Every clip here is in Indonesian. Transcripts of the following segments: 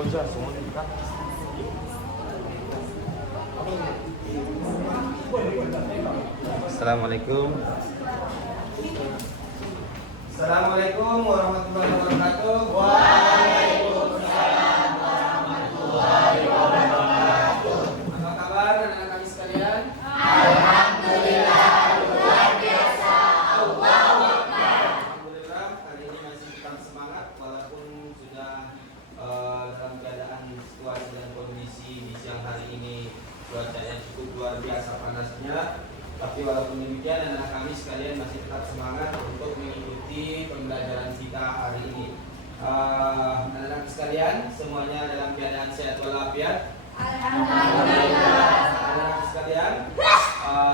Assalamualaikum. Assalamualaikum warahmatullahi wabarakatuh. Waalaikumsalam warahmatullahi wabarakatuh. Apa kabar anak-anak kami sekalian? Alhamdulillah luar biasa. Allahu Akbar. Alhamdulillah hari ini masih tetap semangat walaupun sudah dalam keadaan situasi dan kondisi di siang hari ini cuacanya cukup luar biasa panasnya. Tapi walaupun demikian anak kami sekalian masih tetap semangat untuk mengikuti pembelajaran kita hari ini. Anak-anak sekalian semuanya dalam keadaan sehat walafiat. Alhamdulillah. Anak-anak sekalian,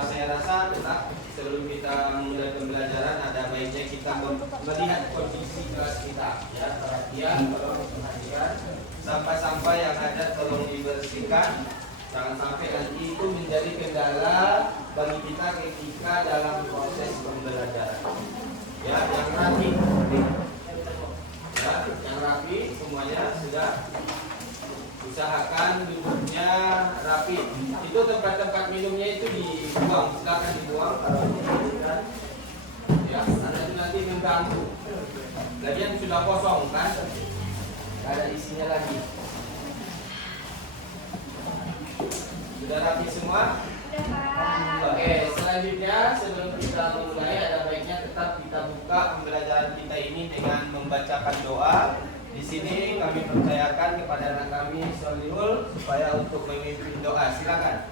saya rasa tetap sebelum kita memulai pembelajaran ada baiknya kita melihat kondisi kelas kita. Ya, perhatian, tolong perhatikan. Sampah-sampah yang ada tolong dibersihkan. Jangan sampai nanti itu menjadi kendala bagi kita ketika dalam proses pembelajaran. Ya, yang rapi, ya, yang rapi semuanya sudah usahakan duduknya rapi. Itu tempat-tempat minumnya itu dibuang, silakan dibuang kalau dibutuhkan. Ya, karena itu nanti mengganggu. Lagian sudah kosong kan, tidak ada isinya lagi. Sudah rapi semua? Oke, selanjutnya sebelum kita memulai ada baiknya tetap kita buka pembelajaran kita ini dengan membacakan doa. Di sini kami percayakan kepada anak kami Solihul supaya untuk memimpin doa. Silakan.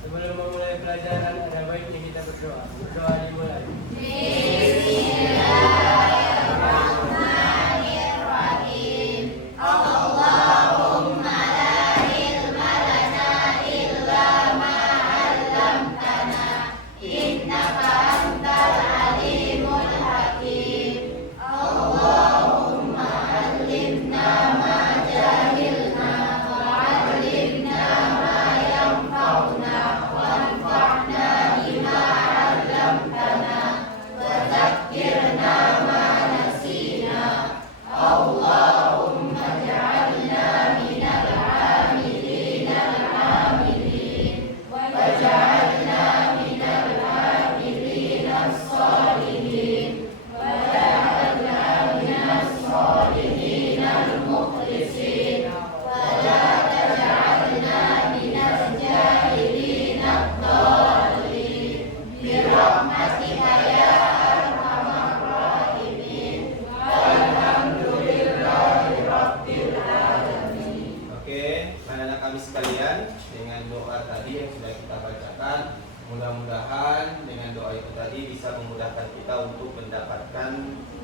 Sebelum memulai pelajaran ada baiknya kita berdoa. Berdoa dimulai. Bismillahirrahmanirrahim. Allahumma la ilma lana illa ma 'allamtana innaka antal alimul hakim. Allahumma 'allimna ma jahilna wa 'allimna ma yanfa'una wanfa'na bima 'allamtana wa zakkirna ma nasina. Allahumma ja'alna minal 'amilina al-'amilin wa ja'alna minal hafidhina as-salihin wa ja'alna minas salihina al-mukhlisin wa la taj'alna minal jahilina ad-dallin bi rahmatika ya arhamar rahimin. Walhamdulillahi rabbil alamin. Oke, anak-anak kami sekalian, dengan doa tadi yang sudah kita bacakan, mudah-mudahan dengan doa itu tadi bisa memudahkan kita untuk mendapatkan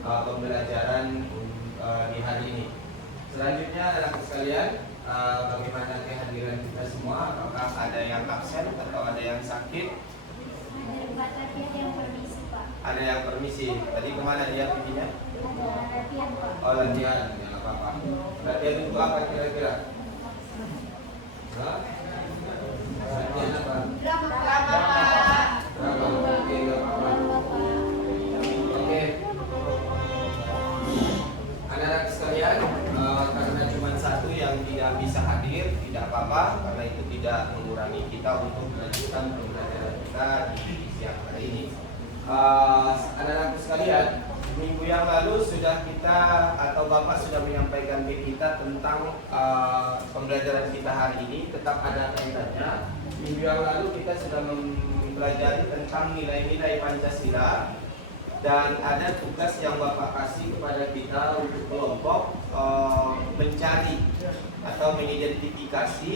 pembelajaran di hari ini. Selanjutnya anak sekalian, bagaimana kehadiran kita semua? Apakah ada yang absen atau ada yang sakit? Ada yang permisi, Pak. Ada yang permisi. Tadi kemana dia perginya? Ada latihan, Pak. Oh, latihan, ya nggak apa-apa. Latihan untuk apa kira-kira? Hah? Latihan apa? Drama, Pak. Berapa? Oke, nggak apa-apa. Oke. Anak-anak sekalian, karena cuma satu yang tidak bisa hadir, tidak apa-apa, karena itu tidak mengurangi kita untuk melanjutkan pembelajaran kita di siang hari ini. Anak-anak sekalian, minggu yang lalu sudah kita atau Bapak sudah menyampaikan ke kita tentang pembelajaran kita hari ini. Tetap ada kaitannya. Minggu yang lalu kita sudah mempelajari tentang nilai-nilai Pancasila dan ada tugas yang Bapak kasih kepada kita untuk kelompok mencari atau mengidentifikasi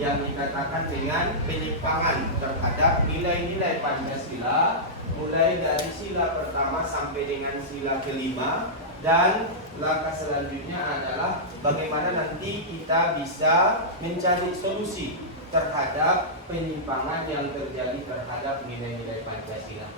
yang dikatakan dengan penyimpangan terhadap nilai-nilai Pancasila, mulai dari sila pertama sampai dengan sila kelima, dan langkah selanjutnya adalah bagaimana nanti kita bisa mencari solusi terhadap penyimpangan yang terjadi terhadap nilai-nilai Pancasila.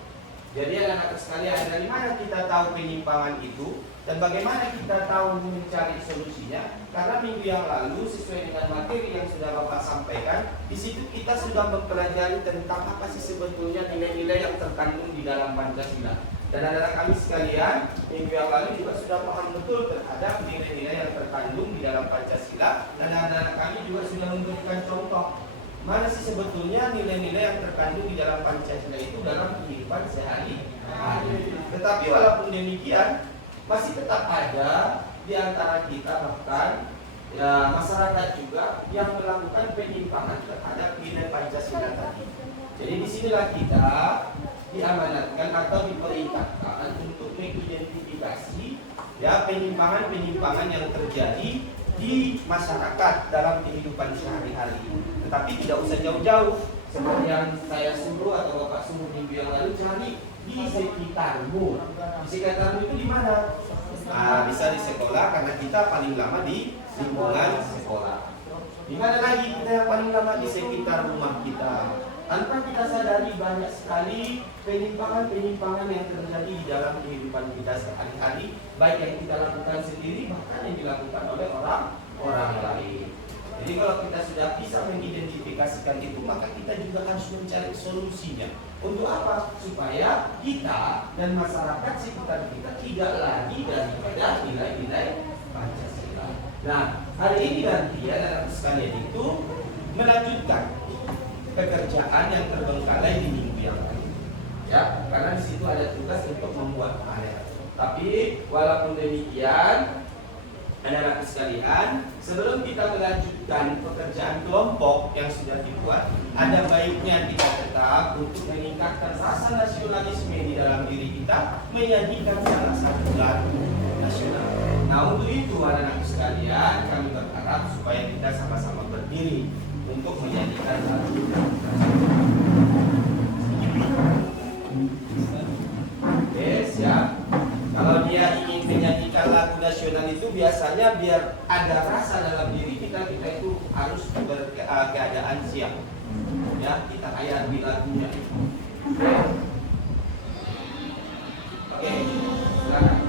Jadi anak-anak sekalian, dari mana kita tahu penyimpangan itu dan bagaimana kita tahu mencari solusinya? Karena minggu yang lalu sesuai dengan materi yang sudah Bapak sampaikan, di situ kita sudah mempelajari tentang apa sih sebetulnya nilai-nilai yang terkandung di dalam Pancasila. Dan anak-anak kami sekalian, minggu yang lalu juga sudah paham betul terhadap nilai-nilai yang terkandung di dalam Pancasila. Dan anak-anak kami juga sudah memberikan contoh mana sih sebetulnya nilai-nilai yang terkandung di dalam Pancasila itu dalam kehidupan sehari-hari. Tetapi walaupun demikian, masih tetap ada di antara kita bahkan ya, masyarakat juga yang melakukan penyimpangan terhadap nilai Pancasila tadi. Jadi disinilah kita diamanatkan atau diperintahkan untuk mengidentifikasi ya penyimpangan-penyimpangan yang terjadi di masyarakat dalam kehidupan sehari-hari. Tetapi tidak usah jauh-jauh seperti yang saya suruh atau Bapak suruh minggu yang lalu, cari di sekitarmu. Di sekitarmu itu di mana? Nah, bisa di sekolah karena kita paling lama di lingkungan sekolah. Di mana lagi kita yang paling lama? Di sekitar rumah kita. Tanpa kita sadari banyak sekali penyimpangan-penyimpangan yang terjadi di dalam kehidupan kita sehari-hari, baik yang kita lakukan sendiri bahkan yang dilakukan oleh orang lain. Jadi kalau kita sudah bisa mengidentifikasikan itu, maka kita juga harus mencari solusinya. Untuk apa? Supaya kita dan masyarakat sekitar kita tidak lagi daripada nilai-nilai Pancasila. Nah, hari ini nanti anak-anak sekalian itu melanjutkan pekerjaan yang terbengkalai di minggu yang lalu. Ya, karena di situ ada tugas untuk membuat karya. Tapi walaupun demikian, anak-anak sekalian, sebelum kita melanjutkan pekerjaan kelompok yang sudah dibuat, ada baiknya kita tetap untuk meningkatkan rasa nasionalisme di dalam diri kita, menyanyikan salah satu lagu nasional. Nah, untuk itu anak-anak sekalian, kami berharap supaya kita sama-sama berdiri untuk menyanyikan lagu nasional. Oke, siap. Kalau dia ingin menyanyikan lagu nasional itu biasanya biar ada rasa dalam diri kita itu harus berkeadaan siap. Ya, kita hayati lagunya. Oke, silakan.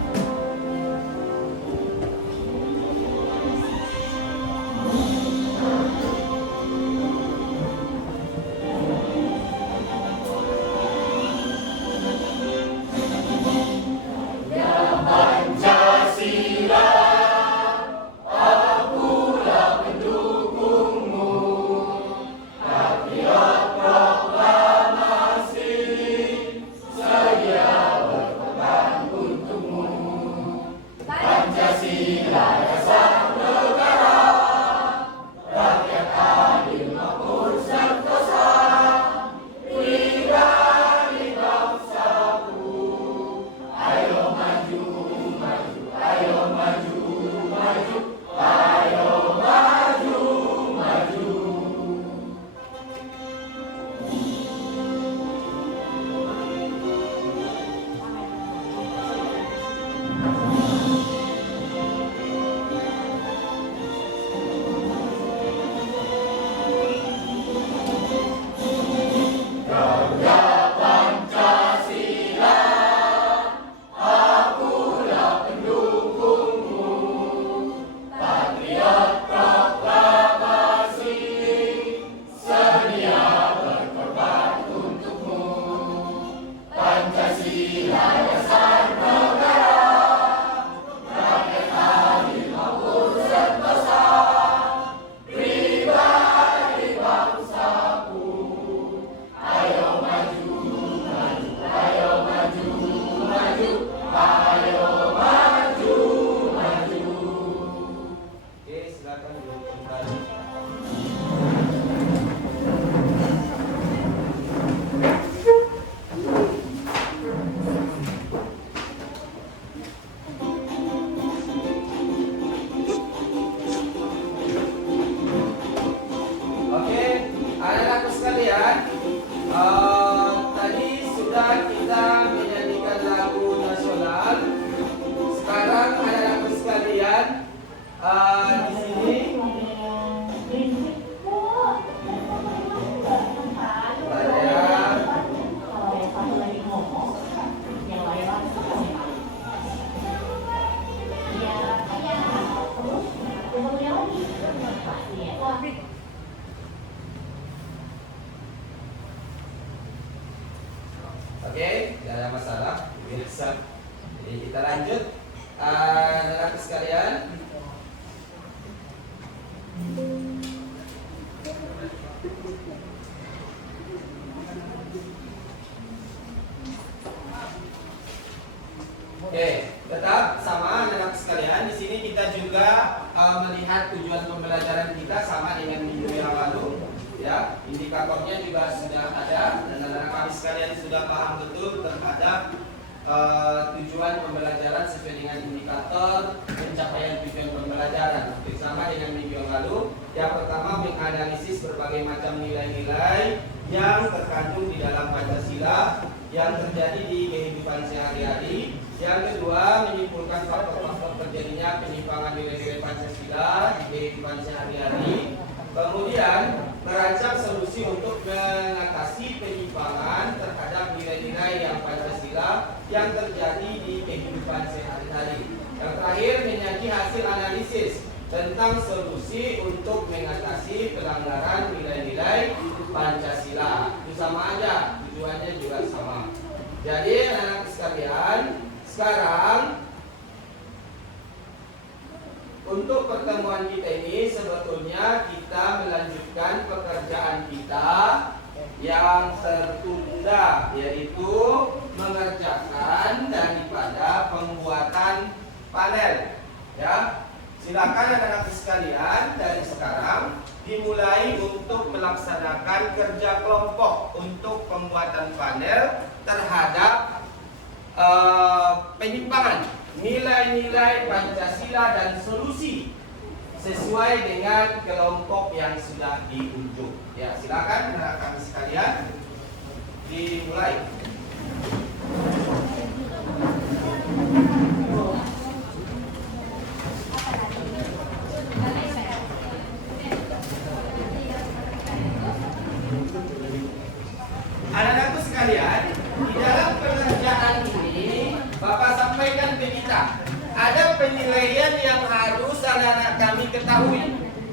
Oke, tidak ada masalah. Biasa anak-anak sekalian? Oke, tetap sama anak-anak sekalian. Di sini kita juga melihat tujuan pembelajaran kita sama dengan minggu yang lalu. Ya, indikatornya juga sudah ada dan anak-anak kami sekalian sudah paham betul terhadap tujuan pembelajaran sesuai dengan indikator pencapaian tujuan pembelajaran. Sama dengan minggu yang lalu. Yang pertama, menganalisis berbagai macam nilai-nilai yang terkandung di dalam Pancasila yang terjadi di kehidupan sehari-hari. Yang kedua, menyimpulkan faktor-faktor terjadinya penyimpangan nilai-nilai Pancasila di kehidupan sehari-hari. Kemudian, merancang solusi untuk mengatasi penyimpangan terhadap nilai-nilai yang Pancasila yang terjadi di kehidupan sehari-hari. Yang terakhir, menyaji hasil analisis tentang solusi untuk mengatasi pelanggaran nilai-nilai Pancasila. Itu sama aja, tujuannya juga sama. Jadi anak-anak sekalian, sekarang untuk pertemuan kita ini sebetulnya kita melanjutkan pekerjaan kita yang tertunda, yaitu mengerjakan daripada pembuatan panel. Ya, silakan anak-anak sekalian dari sekarang dimulai untuk melaksanakan kerja kelompok untuk pembuatan panel terhadap penyimpangan nilai-nilai Pancasila dan solusi sesuai dengan kelompok yang sudah diunjuk. Ya, silakan anak kami sekalian dimulai. Anak-anakku sekalian, di dalam pengerjaan ini Bapak sampaikan ke kita, ada penilaian yang harus anak-anak kami ketahui.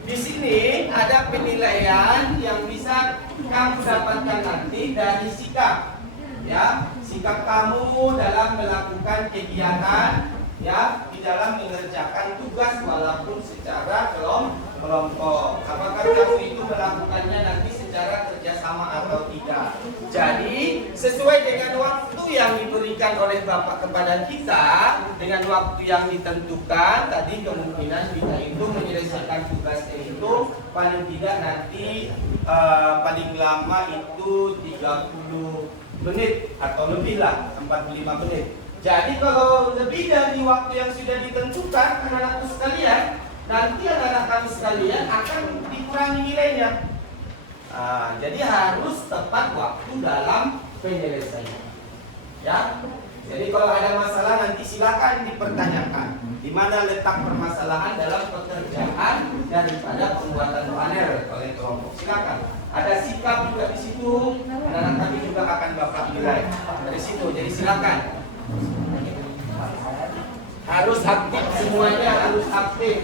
Di sini ada penilaian yang bisa kamu dapatkan nanti dari sikap, ya, sikap kamu dalam melakukan kegiatan, ya, di dalam mengerjakan tugas walaupun secara kelompok. Apakah kamu itu melakukannya nanti secara kerjasama atau tidak? Jadi sesuai dengan waktu yang diberikan oleh Bapak kepada kita, dengan waktu yang ditentukan tadi, kemungkinan kita itu menyelesaikan tugasnya itu paling tidak nanti paling lama itu 30 menit atau lebih lah, 45 menit. Jadi kalau lebih dari waktu yang sudah ditentukan, anak-anakku sekalian, nanti anak-anak kami sekalian akan dikurangi nilainya. Jadi harus tepat waktu dalam penyelesaian. Ya. Jadi kalau ada masalah nanti silakan dipertanyakan. Di mana letak permasalahan dalam pekerjaan daripada pembuatan panel oleh kelompok. Silakan. Ada sikap juga di situ. Anak-anak kami juga akan Bapak nilai dari situ. Jadi silakan. Harus aktif, semuanya harus aktif.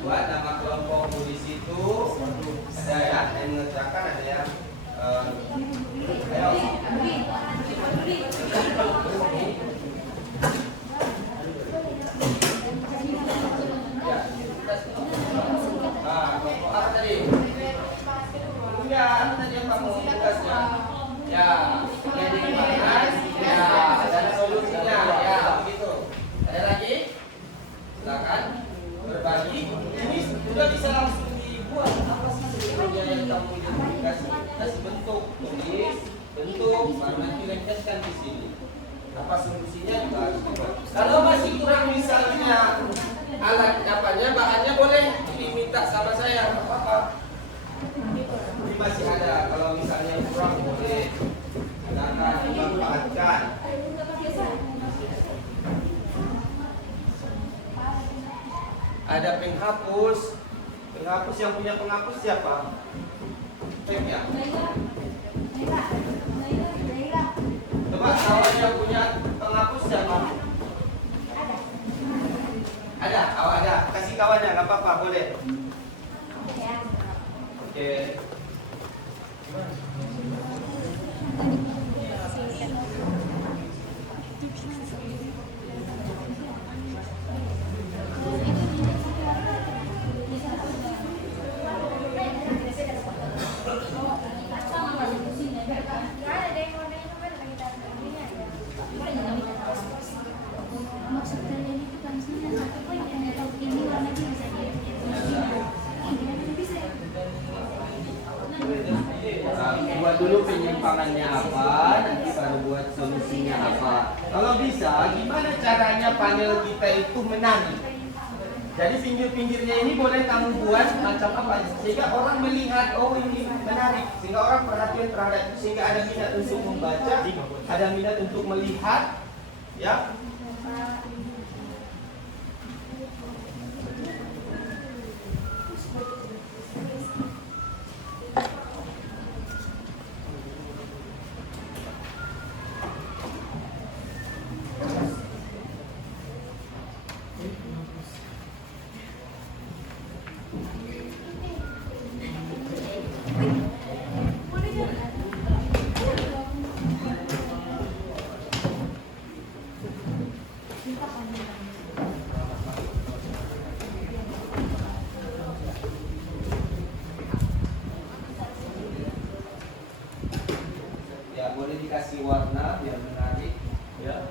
Buat juga bisa langsung dibuat. Apa sih sebenarnya yang kamu kasih bentuk, tulis, bentuk, baru nanti lengkapkan di sini. Apa solusinya juga harus dibuat. Kalau masih kurang misalnya alat apanya, bahannya boleh diminta sama saya, nggak apa-apa. Ini masih ada. Kalau misalnya kurang boleh akan dimanfaatkan. Ada penghapus. Penghapus yang punya penghapus siapa? Peng ya? Coba kawan yang punya penghapus siapa? Ada? Oh ada. Kasih kawannya, nggak apa-apa, boleh. Oke. Maksud kalian itu kan sebenarnya satu poin yang tahu ini warnanya bisa Buat dulu penyimpangannya apa, nanti baru buat solusinya apa. Kalau bisa, gimana caranya panel kita itu menarik? Jadi pinggir-pinggirnya ini boleh kamu buat macam apa, sehingga orang melihat, oh ini menarik, sehingga orang perhatian terhadap itu, sehingga ada minat untuk membaca, ada minat untuk melihat, ya. Ya, boleh dikasih warna biar menarik, ya.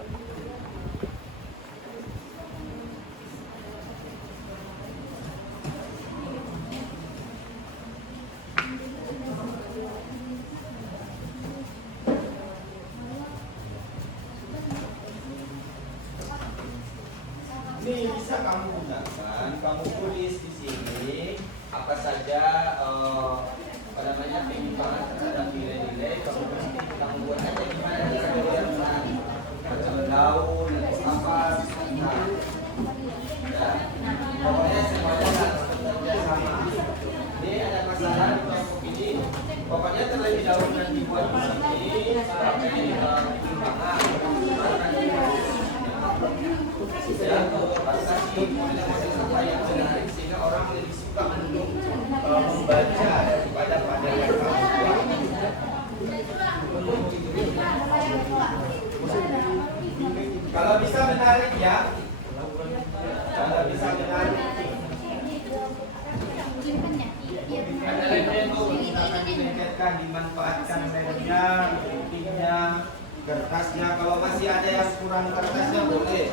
Ini bisa kamu gunakan, kamu tulis di sini apa saja apa namanya penyimpangan terhadap nilai-nilai, kamu buat aja gimana cara biar menarik, macam daun atau apa, nah, ya. Pokoknya semuanya harus bekerja sama. Ini ada masalah di kelompok ini, pokoknya terlebih dahulu nanti buat di sini sampai penyimpangan. Ya, pasti apa yang menarik sehingga orang lebih suka untuk membaca daripada pada yang kamu buat. Kalau bisa menarik ya, kalau bisa menarik. Ada lemnya itu akan dilengketkan, dimanfaatkan lemnya, putihnya, kertasnya. Kalau masih ada yang kurang kertasnya boleh.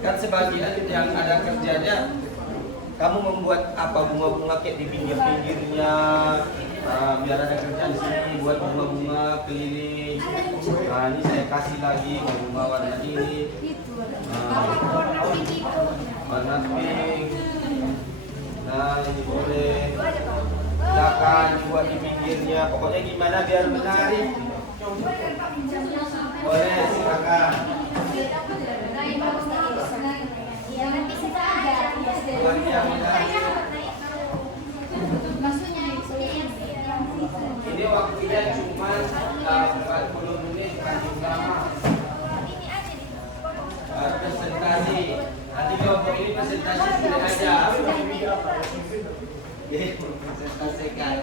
Kan sebagian yang ada kerjanya, kamu membuat apa bunga-bunga kayak di pinggir-pinggirnya, biar ada kerjaan di sini buat bunga-bunga keliling. Nah ini saya kasih lagi bunga warna ini, warna pink. Nah ini boleh. Silakan dibuat di pinggirnya. Pokoknya gimana biar menarik. Boleh silakan. Ini waktunya cuma 40 menit, paling lama. Presentasi. Nanti kelompok ini presentasi sudah ada. Presentasikan.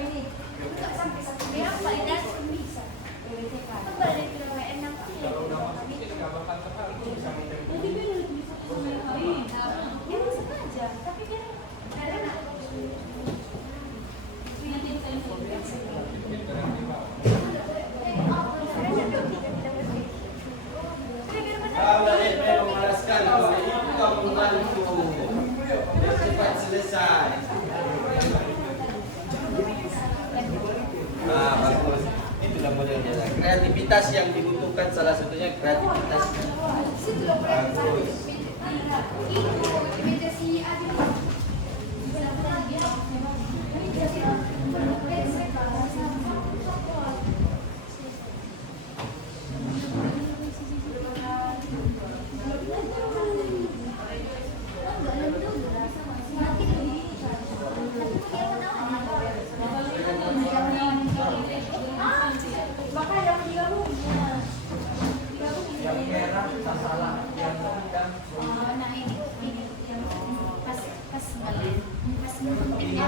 Kalau dari memulaskan, kalau itu kamu membantu. kreativitas yang dibutuhkan, salah satunya kreativitas. Bagus. Yang merah kita salah, yang hitam Nah ini yang pas balik pas penting ya.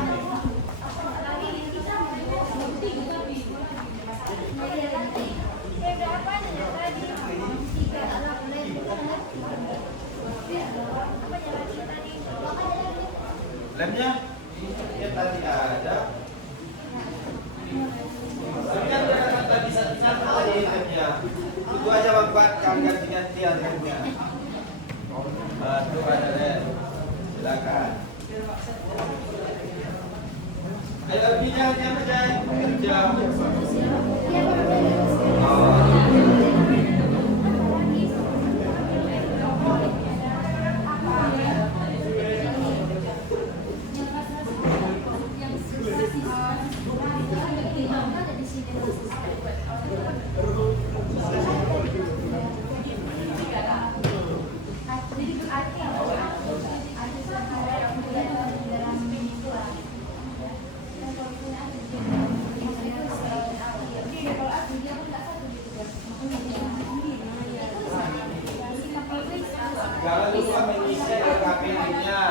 Lemnya? Ya tadi ada. Tapi kan tadi satu aja lemnya. Itu aja manfaatkan ganti-gantian lemnya. Tuh ada lem. Silakan. Ayo lebihnya apa Jai? Kerja. Jangan lupa mengisi LKPD-nya.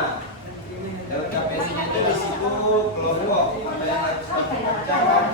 LKPD-nya itu di situ kelompok apa yang harus dikerjakan.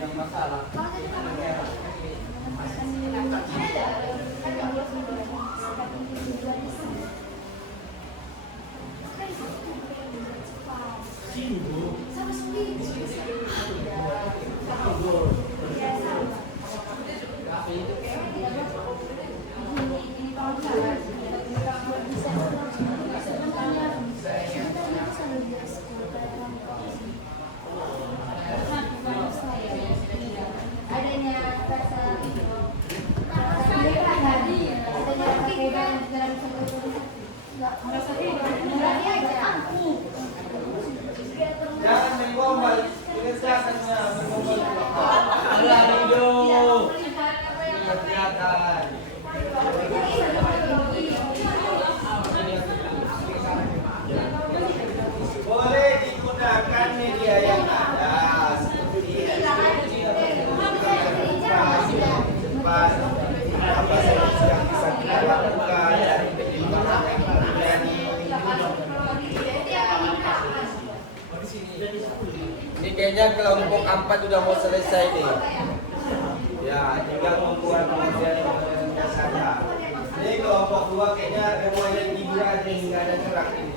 yang masalah. Jangan menggombal, kerjakannya menggombal. Allah hidup. Kerjakan. Boleh digunakan media yang ada seperti cepat apa saja yang bisa kita lakukan dari pertimbangan yang terjadi. Ini kayaknya kelompok 4 sudah mau selesai nih. Ya, tinggal membuat pengertian saja. Ini kelompok 2 kayaknya semuanya tidur aja nggak ada gerak ini.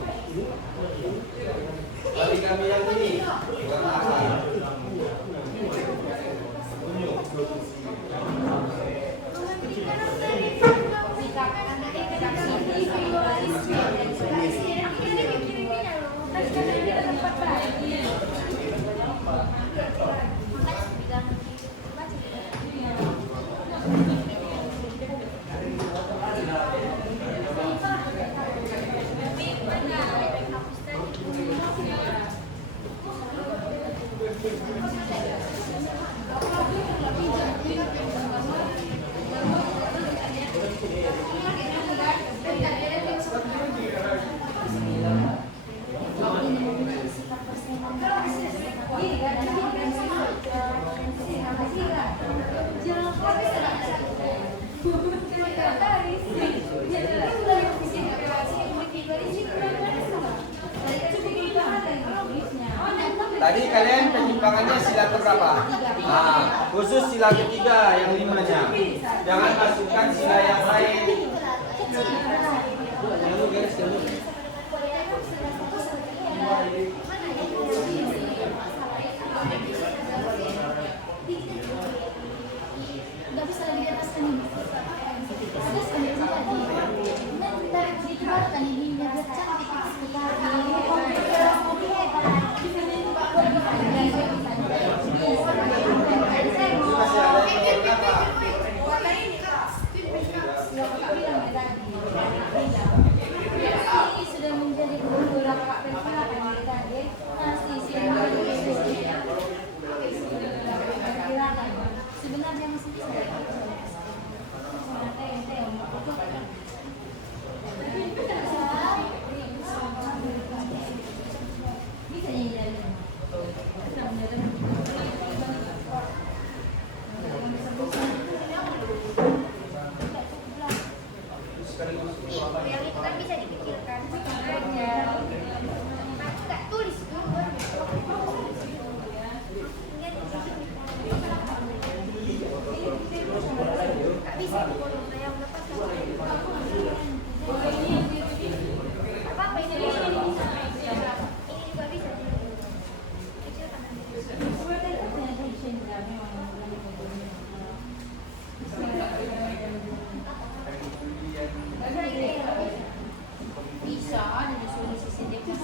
Bagi kami yang ini, bukan apa. Tadi kalian penyimpangannya sila keberapa? Nah, khusus sila ketiga yang 5-nya. Jangan masukkan sila yang lain. Nggak bisa lagi di atas kan ini. Terus kan dia tadi. Nah, dikeluarkan ini biar cantik sudah menjadi beberapa sebenarnya masih yang itu kan bisa dipikirkan aja. Nggak tulis dulu. Nggak bisa dibolong yang dapat apa ini bisa. Ini juga bisa. Bisa ada solusi sedikit.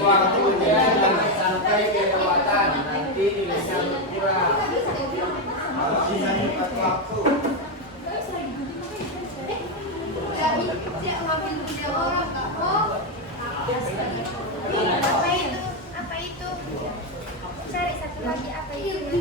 Waktunya jangan sampai kelewatan, nanti nilainya berkurang. Bisa tepat waktu. Apa itu? Cari satu lagi apa itu?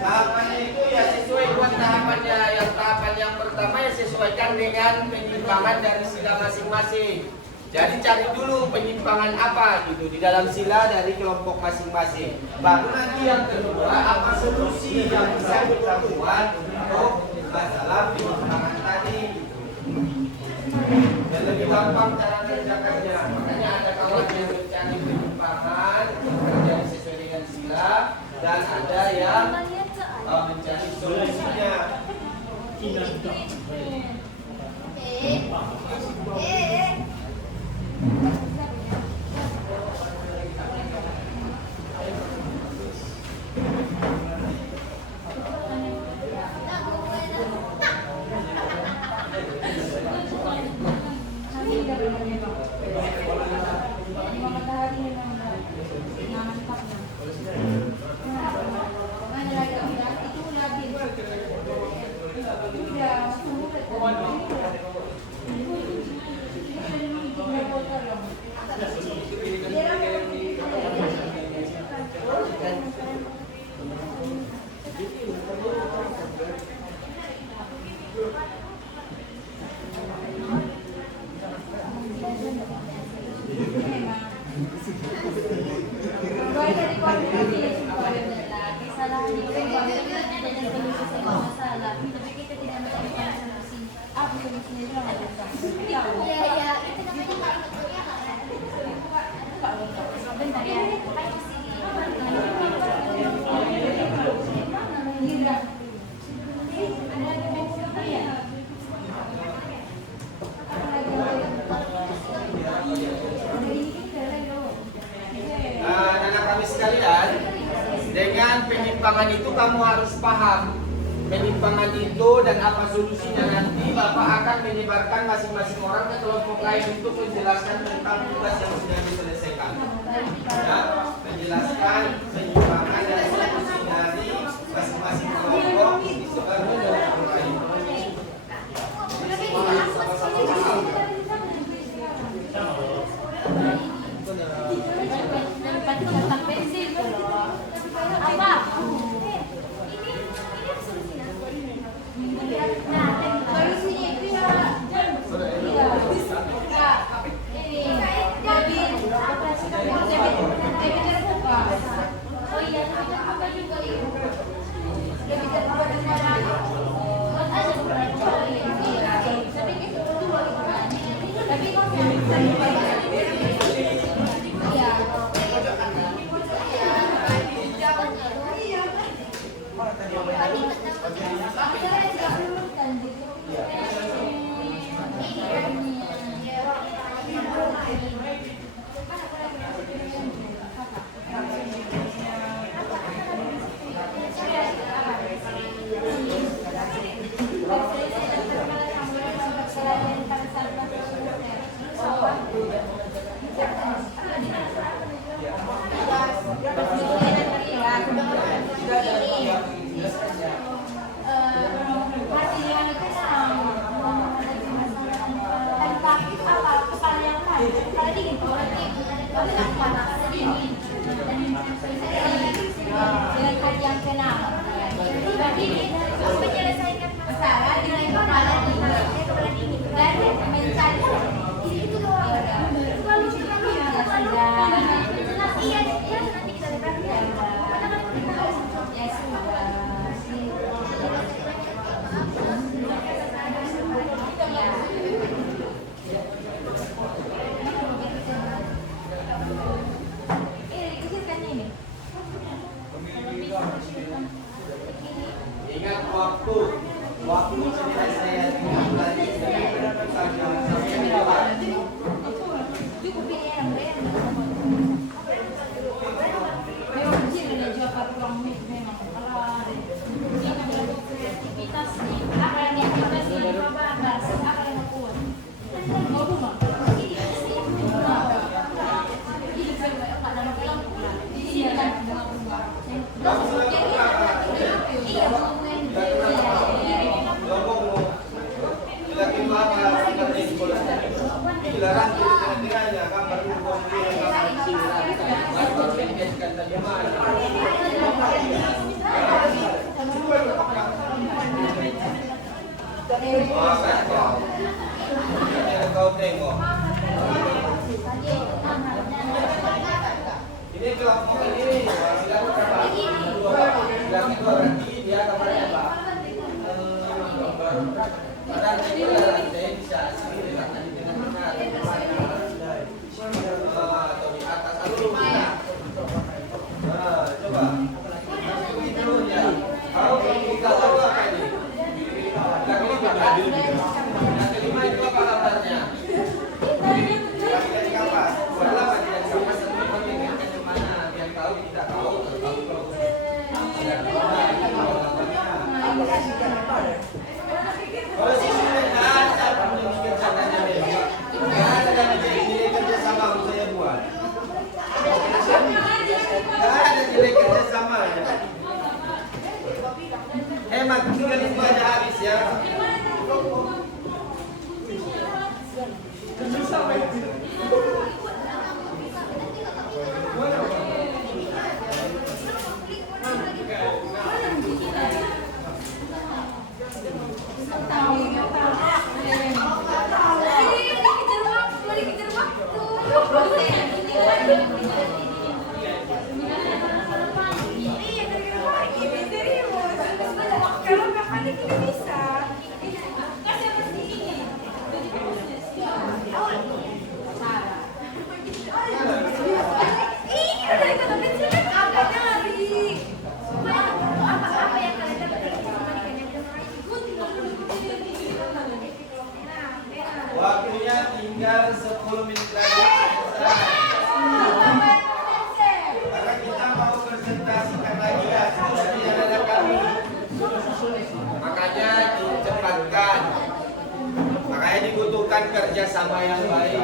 Tahapannya itu ya sesuai buat tahapannya. Yang tahapan yang pertama ya sesuaikan dengan penyimpangan dari sila masing-masing. Jadi cari dulu penyimpangan apa gitu di dalam sila dari kelompok masing-masing. Baru nanti yang kedua apa solusi yang bisa kita buat untuk masalah penyimpangan tadi. Dan lebih gampang cara kerjakannya. Makanya ada kawan yang mencari penyimpangan terjadi sesuai dengan sila dan ada yang mencari solusinya. Anak kami sekalian, dengan penyimpangan itu kamu harus paham penyimpangan itu dan apa solusinya. Nanti Bapak akan menyebarkan masing-masing orang ke kelompok lain untuk menjelaskan tentang tugas yang sudah diselesaikan. Ya, menjelaskan penyimpangan dan solusi dari masing-masing kelompok disebar ke kelompok lain. Jadi semua harus sama-sama paham. Ingat waktu cerita saya tadi dilarang di tengah-tengahnya kan baru kau tengok ini kelompok ini bilang itu berarti dia kamarnya apa? Padahal dia bisa sendiri letakkan di tengah-tengah atau di atas atau coba begitu ya. Yang kelima itu apa kabarnya? Tidak dikapas. Buatlah tidak dikapas tapi mengingatkan yang mana? Yang tahu tidak tahu. Kalau sih sudah ada memikir caranya deh. Ada nilai kerjasama harus saya buat. Ada nilai kerjasama aja. Hemat tinggal itu aja habis ya. Waktunya tinggal 10 menit lagi. Karena kita mau presentasikan lagi ya, jadi ada kami. Makanya dicepatkan. Makanya dibutuhkan kerjasama yang baik.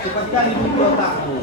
Cepatkan ibu otakmu.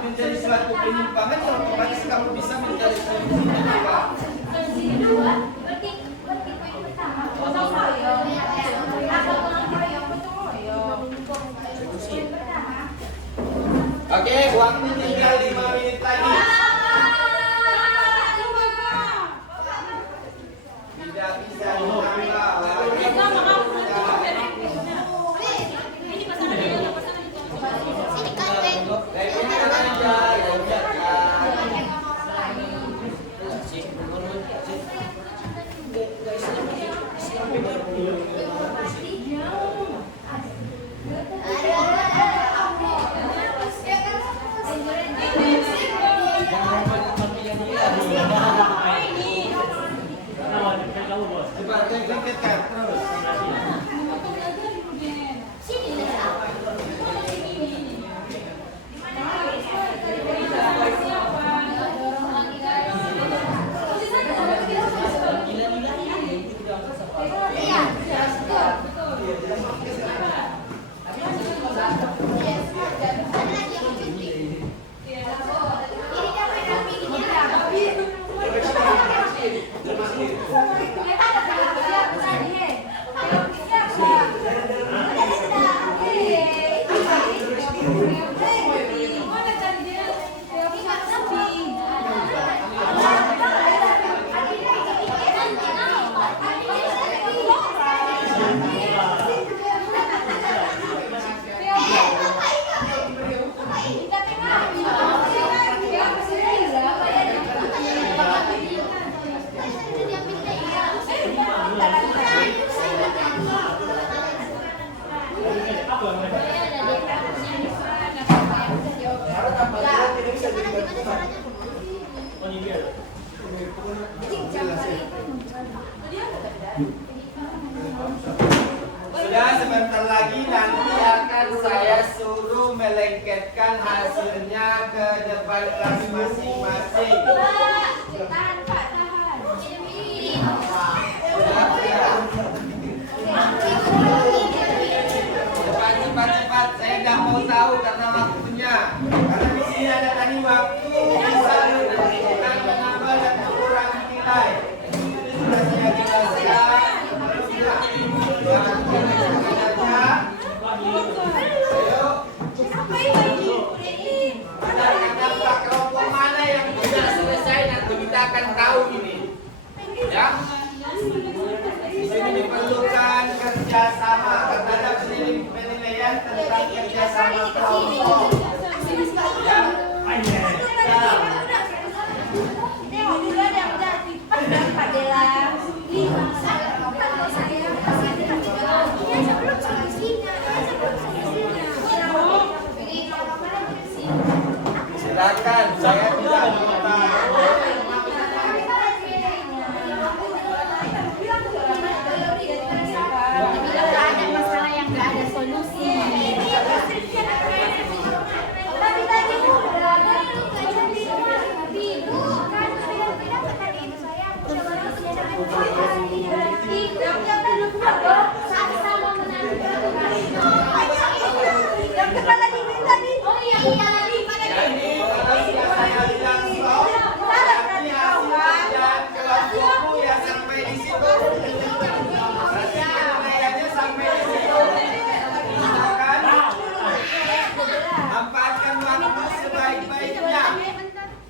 Menjadi suatu penyimpangan yang otomatis kamu bisa menjadi penyimpangan. Oke, waktu tinggal 5 menit lagi. Tidak bisa ditambah. Coba lengketkan terus. Sudah, sebentar lagi nanti akan saya suruh melengketkan hasilnya ke depan kelas masing-masing. Tahan Pak, tahan. Cepat, saya nggak mau tahu karena waktunya. Karena di sini ada tadi waktu bisa menentukan menambah dan mengurangi nilai. Ini sudah saya jelaskan. Ada kelompok mana yang tidak selesai nanti kita akan tahu ini. Ya. Di sini diperlukan kerjasama karena ada penilaian tentang kerjasama kelompok. Ya. Silakan, saya tidak minta. Tidak ada masalah yang nggak ada solusi. Tapi tadi udah yang kepala dingin tadi. Oh iya iya. Jadi kalau saya bilang stop, berarti hasil kelompokmu ya sampai di situ. Berarti penilaiannya sampai di situ. Silakan manfaatkan waktu sebaik-baiknya.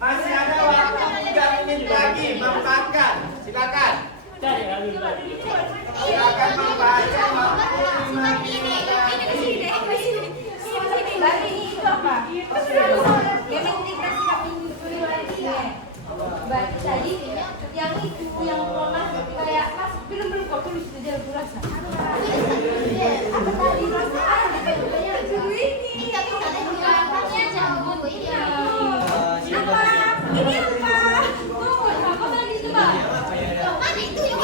Masih ada waktu 3 menit lagi, manfaatkan. Silakan. Silakan manfaatkan waktu 5 menit lagi. Bagi itu apa? Yang integrasi bagi tadi yang itu yang pernah kayak mas belum kok tulis aja lagu rasa. Apa tadi rasa? Ini tapi kalian bukannya jangan ini. Apa? Ini apa? Apa tadi itu bang? Mana itu yang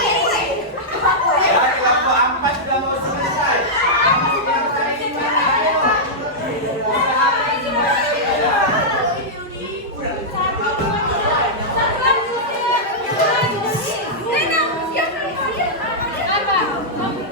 Ya, kelompok 4 sudah mau selesai. Apa?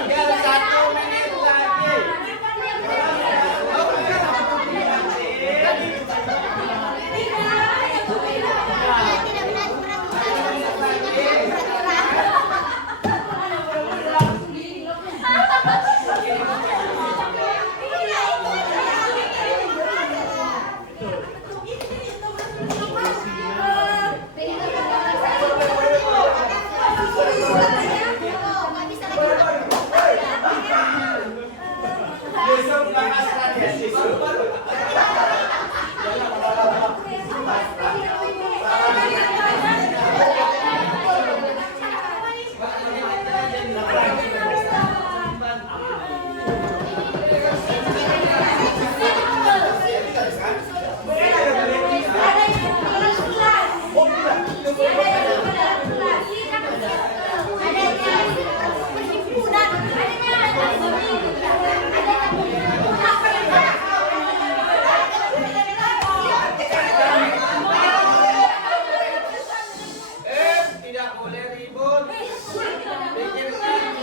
Tinggal 1 menit lagi. Yusuf lepaskan ya Yusuf. Tidak boleh ribut. Pikirkan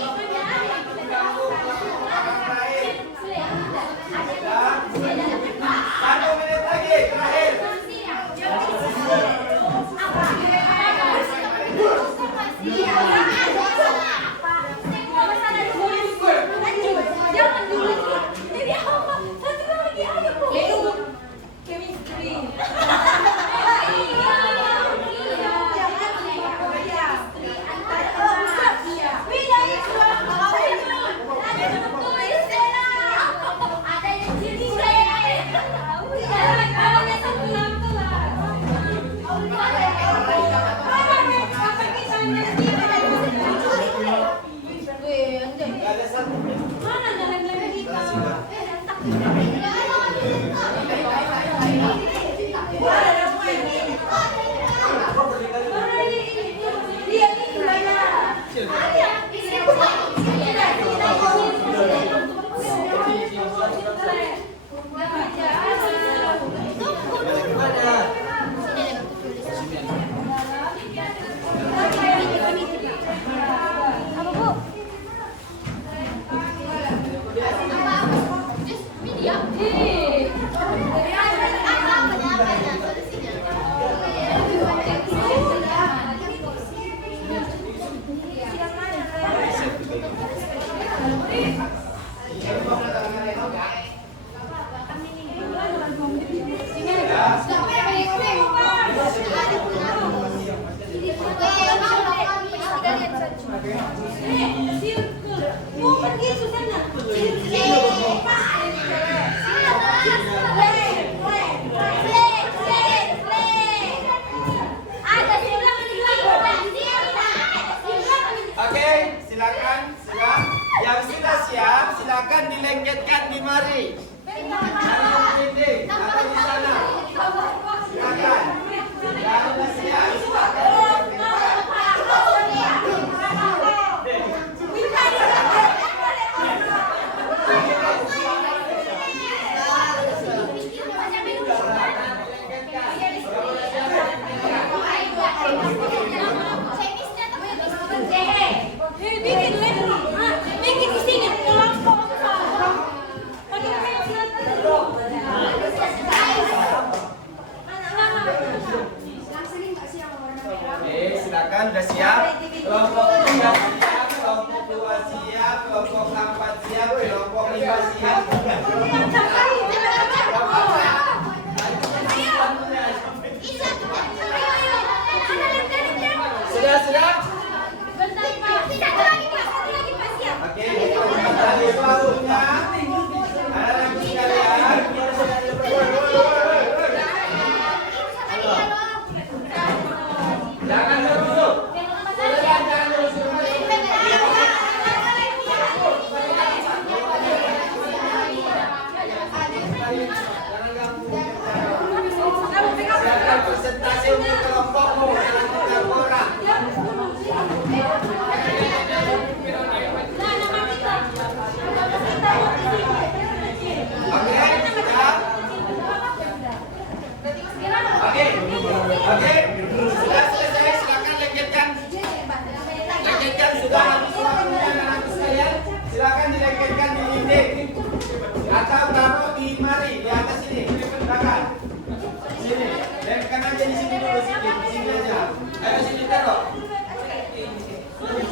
mengganggu orang lain. Dan 1 menit lagi terakhir. Jangan dulu. Ini apa? Satu lagi ayo bu. Chemistry. Gak ada 1 menit. Oke, silakan sudah. Yang sudah siap, silakan dilengketkan di mari. Ada di dinding, atau di sana. Silakan. Yang sudah siap, silakan dilengketkan. Oke, silakan sudah siap. Kelompok 3 siap, kelompok 2 siap, kelompok 4 siap, kelompok 5 siap. Sudah? Oke, kita barunya. Anak-anak sekalian. Jangan dulu. Jangan dulu.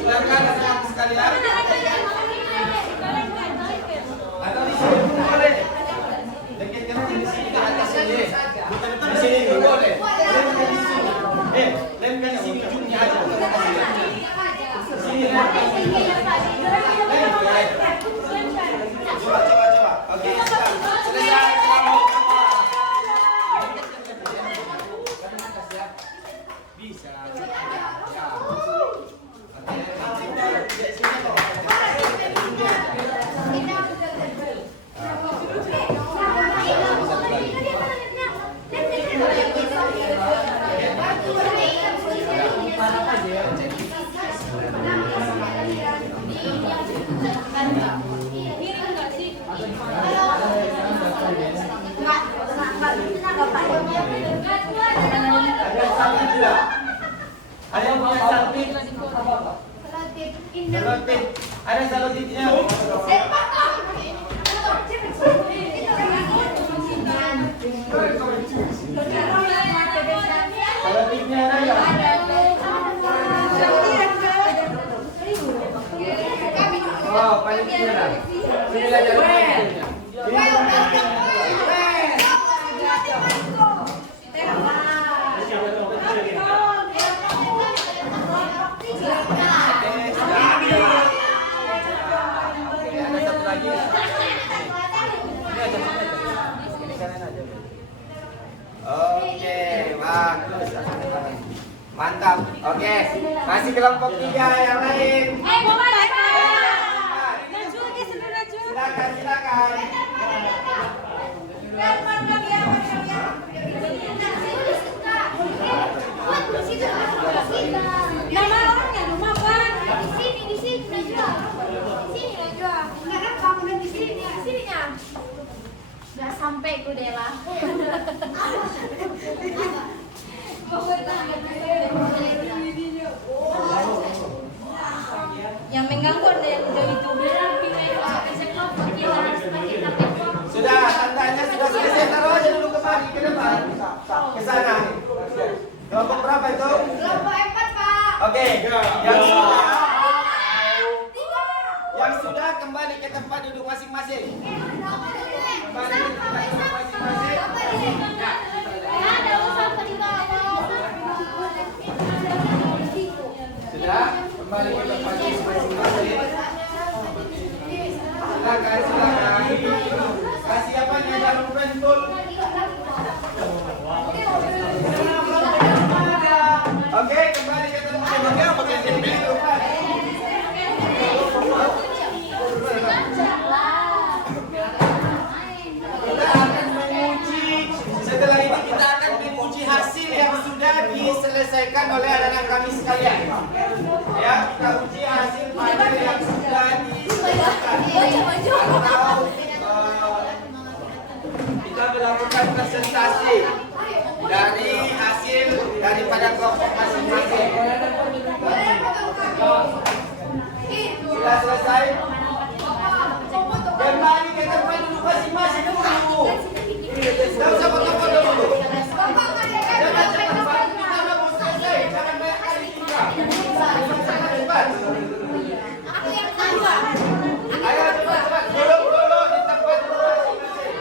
Silakan anak sekalian. Atau di sini pun boleh. Dekatkan di sini ke atas sini. Di sini pun boleh. Lemkan di sini. Lemkan di sini ujungnya aja. Sini lemkan. Coba. Oke, selesai. Bisa. Ada yang punya salpin? Salpin. Ada salpinnya? Salpinnya ada? Oh, panitia lah. Sini aja panitia. Oke, bagus. Mantap. Oke, masih kelompok 3 yang lain. Silakan. Nama orangnya rumah Bang. Di sini Najwa. Di sini Najwa. Enggak bangunan di sininya. Enggak sampai ku Dela. Yang mengganggu ada yang jauh itu. Sudah, tandanya sudah selesai. Taruh aja dulu kemari ke depan. Ke sana. Kelompok berapa itu? Kelompok 4, Pak. Oke, yang sudah kembali ke tempat duduk masing-masing. Kembali ke tempat duduk masing-masing. Sudah, kembali ke tempat duduk masing-masing. Silakan. Kasih apa nih jarum pentul? Oke, kembali ke tempat duduk. Setelah ini kita akan menguji hasil yang sudah diselesaikan oleh anak-anak kami sekalian. Ya, kita uji hasil panel yang sudah diselesaikan. Atau kita melakukan presentasi dari hasil daripada kelompok masing-masing. Sudah selesai? Kembali ke tempat duduk masing-masing dulu. Tidak usah foto-foto dulu. Cepat. Kita mau selesai. Jangan banyak kali juga. Cepat. Ayo cepat. Dulu di tempat duduk masing-masing.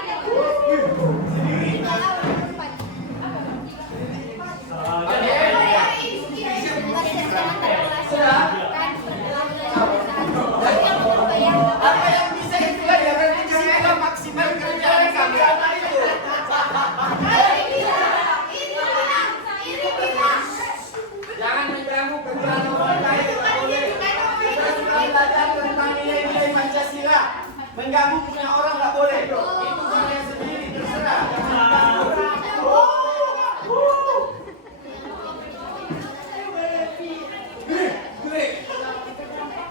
Sudah? Apa yang bisa itulah ya, nanti kita maksimal kerjaan kami anak itu. Jangan mengganggu kerjaan orang lain, tidak boleh. Kita sudah belajar tentang nilai-nilai Pancasila. Mengganggu punya orang tidak boleh. Itu saya sendiri terserah.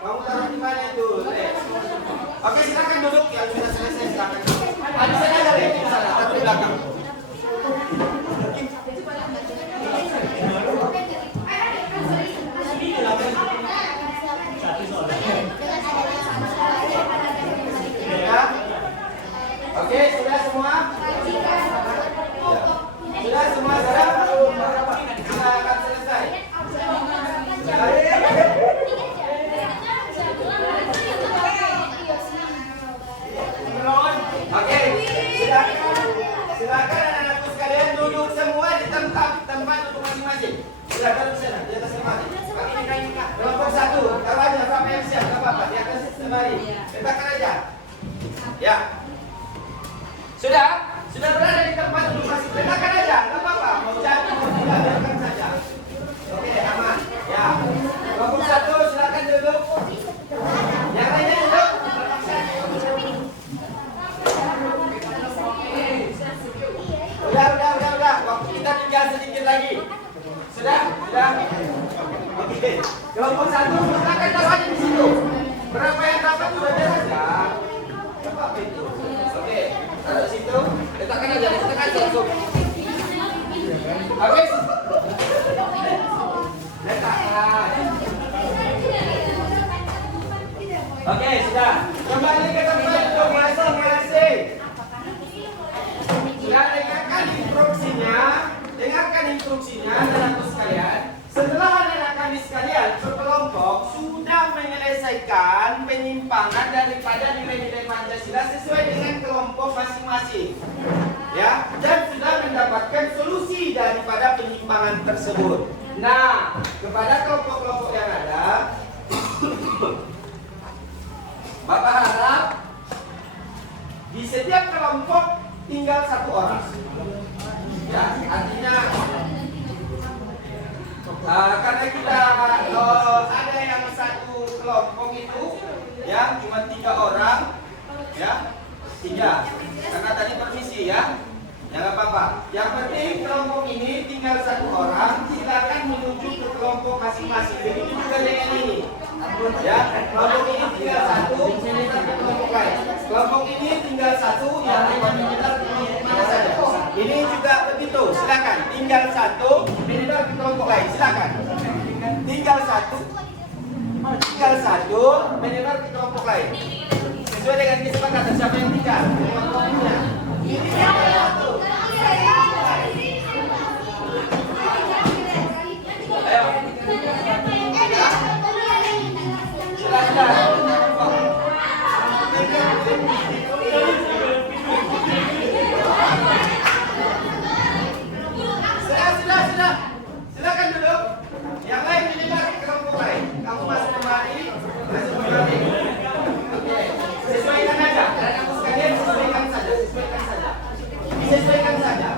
Kamu taruh di mana itu? Oke, silakan duduk yang sudah selesai, silakan. Di sana ada di sana, taruh di belakang. Ya. Oke, sudah semua? Sudah semua sudah? Kita akan selesai. Ya. Sudah? Sudah berada di tempat duduk masing letakkan aja, nggak apa-apa. Mau jatuh, mau tidak, biarkan saja. Oke, aman. Ya. Kelompok 1, silakan duduk. Yang lainnya duduk. Udah. Waktu kita tinggal sedikit lagi. Sudah? Oke. Kelompok 1, silakan taruh aja di situ. Berapa yang dapat sudah jelas ya? Apa itu? Oke. Taruh situ. Letakkan aja langsung. Habis. Letakkan. Oke, sudah. Kembali ke tempat duduk masing-masing. Sudah dengarkan instruksinya anak-anakku sekalian. Setelah anak-anak kami sekalian berkelompok sudah menyelesaikan penyimpangan daripada nilai-nilai Pancasila sesuai dengan kelompok masing-masing, ya, dan sudah mendapatkan solusi daripada penyimpangan tersebut. Nah, kepada kelompok-kelompok yang ada, Bapak harap di setiap kelompok tinggal 1 orang. Ya, artinya karena kita ada yang satu kelompok itu ya cuma 3 orang, ya 3. Karena tadi permisi ya, nggak apa-apa. Yang penting kelompok ini tinggal 1 orang, silakan menuju ke kelompok masing-masing. Begitu juga dengan ini. Ya, kelompok ini tinggal 1, kita ke kelompok lain. Kelompok ini tinggal 1, yang lain kita ke kelompok mana saja. Ini juga begitu, silakan. Tinggal 1, kita ke kelompok lain, silakan. Tinggal 1, menyebar ke kelompok lain. Sesuai dengan kesepakatan siapa yang tinggal. Kelompoknya. Ini tinggal 1. Ayo. Sudah. Silakan duduk. Yang lain menyebar ke kelompok lain. Kamu masuk kemari. Oke. Sesuaikan aja. Kamu sekalian sesuaikan saja. Disesuaikan saja.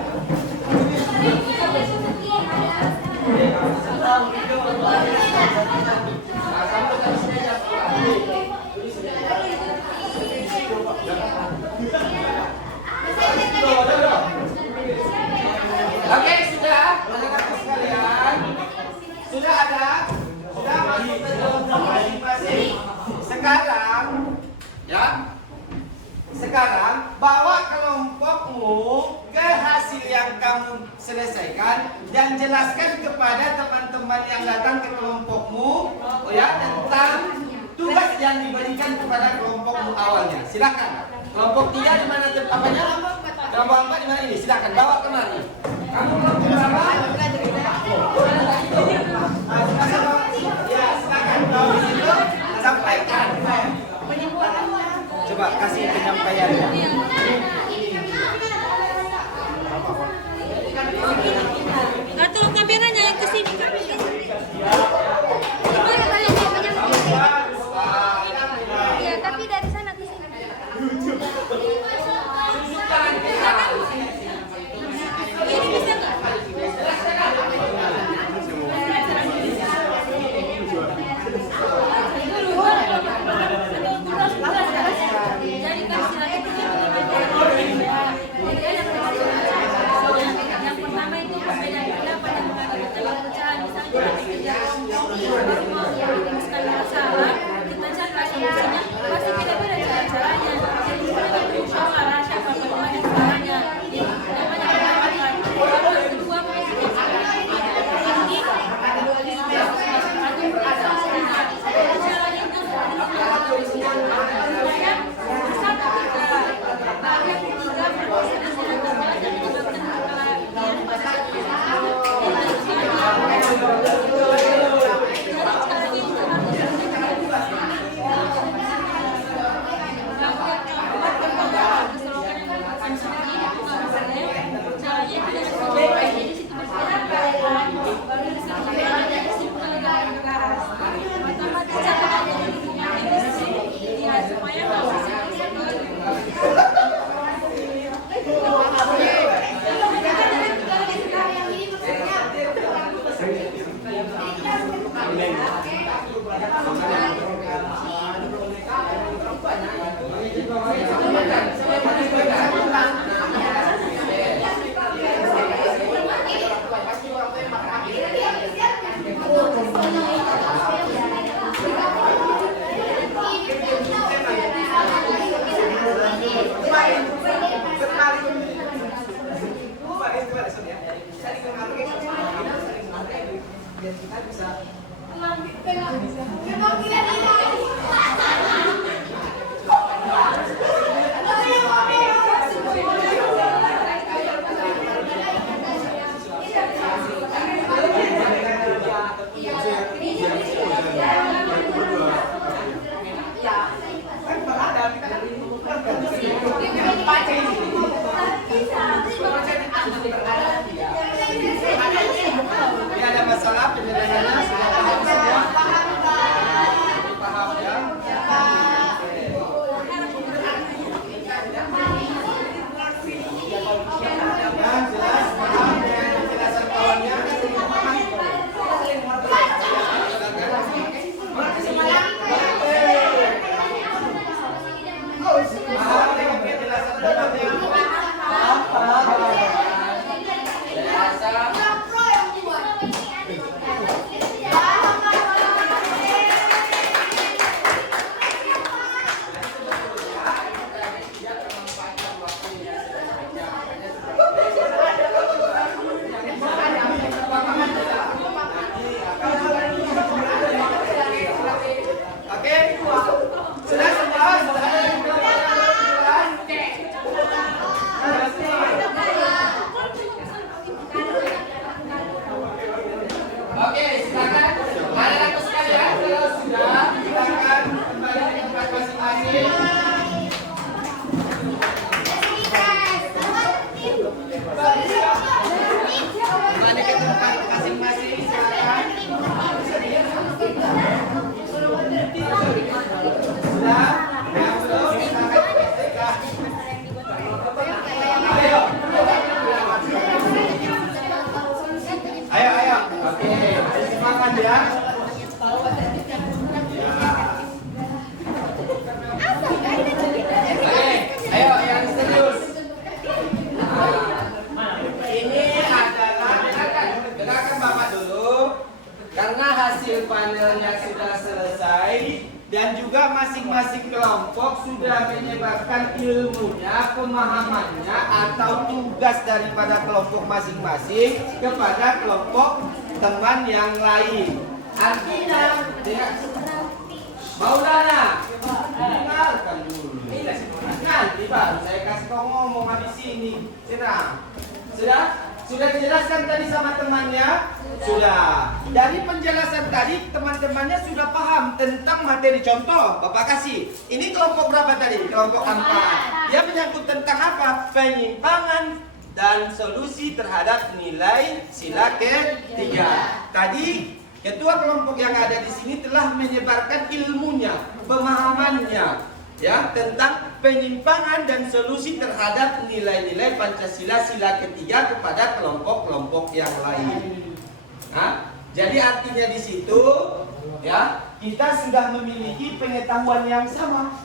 Oke, sudah, anak-anak sekalian, sudah masuk ke kelompok masing-masing. Sekarang bawa kelompokmu ke hasil yang kamu selesaikan dan jelaskan kepada teman-teman yang datang ke kelompokmu, ya, tentang tugas yang diberikan kepada kelompokmu awalnya. Silakan. Kelompok 3 di mana tempatnya? Kelompok 4 di mana ini? Silakan bawa kemari. Kamu kelompok berapa? Ya, silakan. Bawa di situ, sampaikan. Coba kasih penyampaiannya. Kartu kameranya yang kesini. Ya, tapi dari sana ke sini. Ini bisa nggak? juga masing-masing kelompok sudah menyebarkan ilmunya, pemahamannya, atau tugas daripada kelompok masing-masing kepada kelompok teman yang lain. Artinya, Maulana, dengarkan dulu. Nanti baru saya kasih kau ngomong habis ini. Sudah dijelaskan tadi sama temannya? Sudah. Dari penjelasan tadi teman-temannya sudah paham tentang materi contoh. Bapak kasih. Ini kelompok berapa tadi? Kelompok 4. Dia menyangkut tentang apa? Penyimpangan dan solusi terhadap nilai sila ketiga. Tadi ketua kelompok yang ada di sini telah menyebarkan ilmunya, pemahamannya, ya, tentang penyimpangan dan solusi terhadap nilai-nilai Pancasila sila ketiga kepada kelompok-kelompok yang lain. Nah, jadi artinya di situ, ya, kita sudah memiliki pengetahuan yang sama.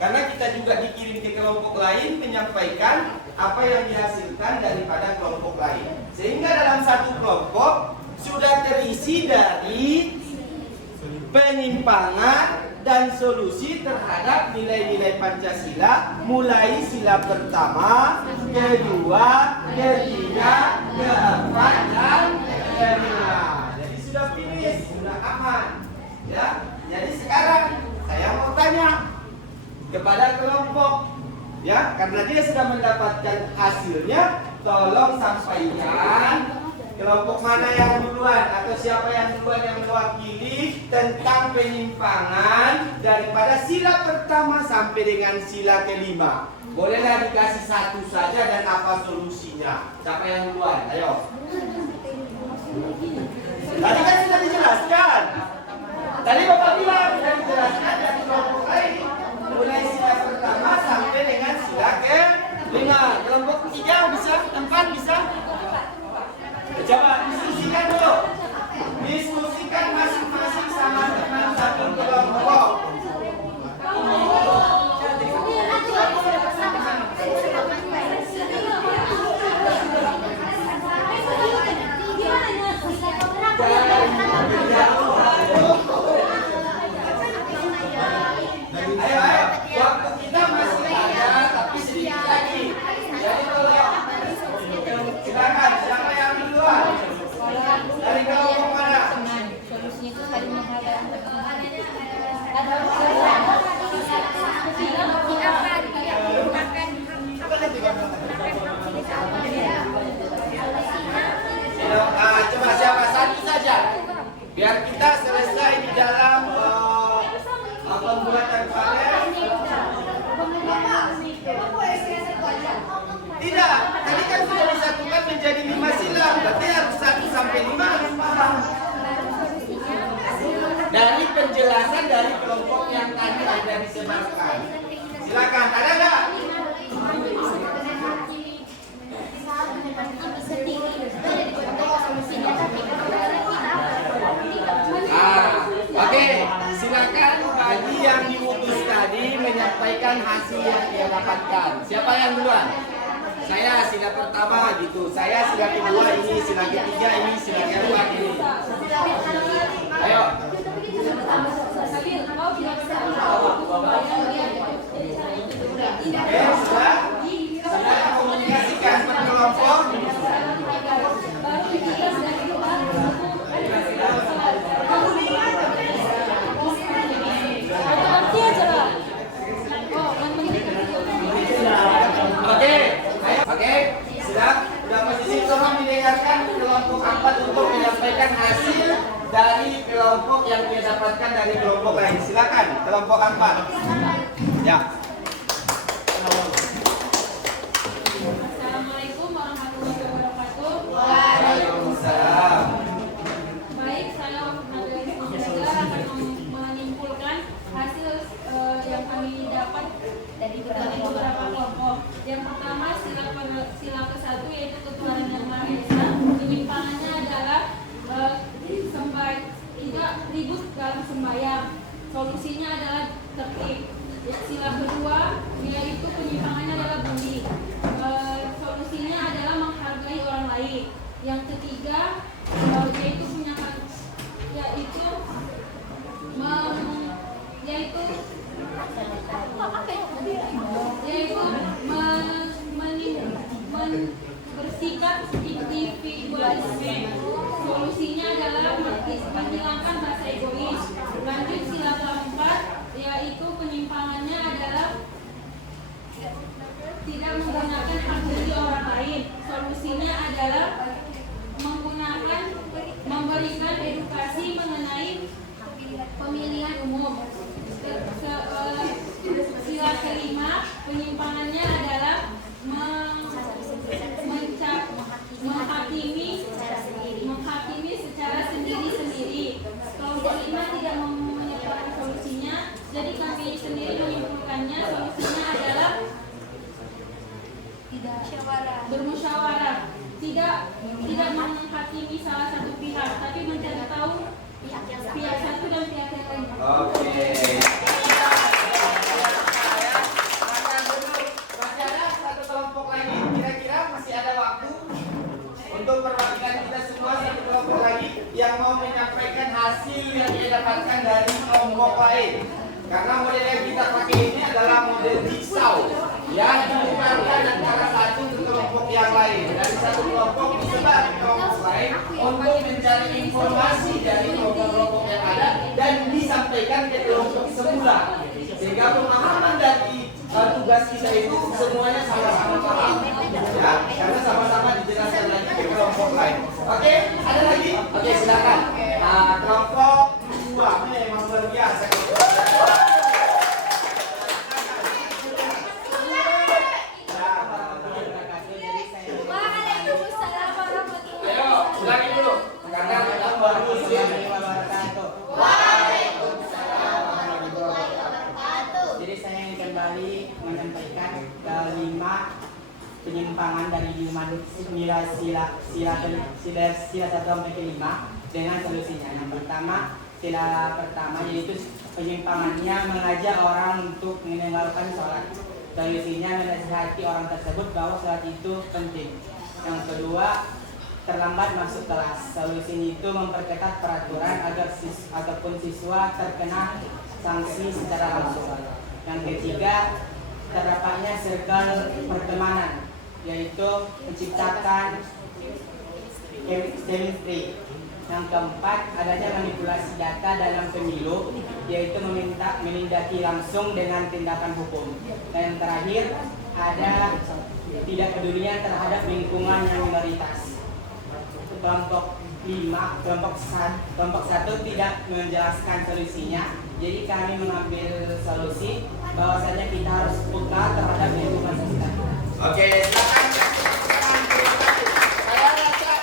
Karena kita juga dikirim ke kelompok lain menyampaikan apa yang dihasilkan daripada kelompok lain. Sehingga dalam satu kelompok sudah terisi dari penyimpangan dan solusi terhadap nilai-nilai Pancasila mulai sila pertama, kedua, ketiga, keempat, dan kelima. Jadi sudah finish, sudah aman. Ya, jadi sekarang saya mau tanya kepada kelompok, ya, karena dia sudah mendapatkan hasilnya, tolong sampaikan kelompok mana yang duluan atau siapa yang duluan yang mewakili tentang penyimpangan daripada sila pertama sampai dengan sila kelima. Bolehlah dikasih satu saja dan apa solusinya. Siapa yang duluan? Ayo. Tadi kan sudah dijelaskan. Tadi Bapak bilang sudah dijelaskan dari kelompok lain. Mulai sila pertama sampai dengan sila kelima. Kelompok 3 bisa? 4 bisa? Coba diskusikan dulu. Diskusikan masing-masing sama teman satu kelompok. Ayo, waktu kita masih ada, tapi sedikit lagi. Jadi silakan, siapa yang duluan? Dari kelompok mana? Solusinya itu saling menghargai. Coba siapa satu saja, biar kita selesai di dalam pembuatan file. Tidak, tadi kan sudah disatukan menjadi 5 sila, berarti harus 1 sampai 5 harus paham. Dari penjelasan dari kelompok yang tadi ada disebarkan. Silakan, ada nggak? Oke, silakan bagi yang diutus tadi menyampaikan hasil yang dia dapatkan. Siapa yang duluan? Saya sila pertama gitu. Saya sila kedua ini, sila ketiga ini, sila keempat ini. Ayo. Sudah? Sudah komunikasikan per kelompok. Oke, sudah posisi tolong mendengarkan kelompok 4 untuk menyampaikan hasil dari kelompok yang dia dapatkan dari kelompok lain. Silakan, kelompok 4. Ya. Assalamualaikum warahmatullahi wabarakatuh. Waalaikumsalam. Baik, saya akan menyimpulkan hasil yang kami dapat dari beberapa kelompok. Yang pertama sila ke-1 yaitu ketuhanan yang Maha Esa. Penyimpangannya adalah tidak ribut dalam sembahyang. Solusinya adalah tertib. Sila kedua yaitu penyimpangannya adalah bully. Solusinya adalah menghargai orang lain. Yang ketiga yaitu yaitu bersikap individualisme. Solusinya adalah menghilangkan rasa egois. Lanjut sila keempat, yaitu penyimpangannya adalah tidak menggunakan hak pilih orang lain. Solusinya adalah memberikan edukasi mengenai pemilihan umum. Sila kelima, penyimpangannya adalah menghakimi secara sendiri-sendiri. Kelompok 5 tidak menyatakan solusinya, jadi kami sendiri menyimpulkannya. Solusinya adalah bermusyawarah, tidak menghakimi salah satu pihak, tapi mencari tahu pihak satu dan pihak yang lain. Oke. Masih ada satu kelompok lagi, kira-kira masih ada waktu untuk perwakilan kita semua satu kelompok lagi yang mau menyampaikan hasil yang dia dapatkan dari kelompok lain. Karena model yang kita pakai ini adalah model jigsaw yang ditukarkan antara satu ke kelompok yang lain. Dari satu kelompok disebar ke kelompok lain untuk mencari informasi dari kelompok-kelompok yang ada dan disampaikan ke kelompok semula. Sehingga pemahaman dari tugas kita itu semuanya sama-sama paham. Ya, karena sama-sama dijelaskan lagi ke kelompok lain. Oke, ada lagi? Oke, silakan. Kelompok 2 ini memang luar biasa. Ayo, ulangi dulu. Karena kita baru Jadi saya ingin kembali menyampaikan kelima penyimpangan dari sila 1 sampai ke 5 dengan solusinya. Yang pertama, sila pertama yaitu penyimpangannya mengajak orang untuk meninggalkan sholat. Solusinya menasihati orang tersebut bahwa sholat itu penting. Yang kedua, terlambat masuk kelas. Solusinya itu memperketat peraturan agar ataupun siswa terkena sanksi secara langsung. Yang ketiga, terdapatnya circle pertemanan, yaitu menciptakan chemistry. Yang keempat, adanya manipulasi data dalam pemilu, yaitu menindaki langsung dengan tindakan hukum. Dan yang terakhir, ada tidak pedulian terhadap lingkungan yang minoritas. Kelompok 1 tidak menjelaskan solusinya, jadi kami mengambil solusi bahwasanya kita harus peka terhadap lingkungan sekitar. Oke, silakan. Saya rasa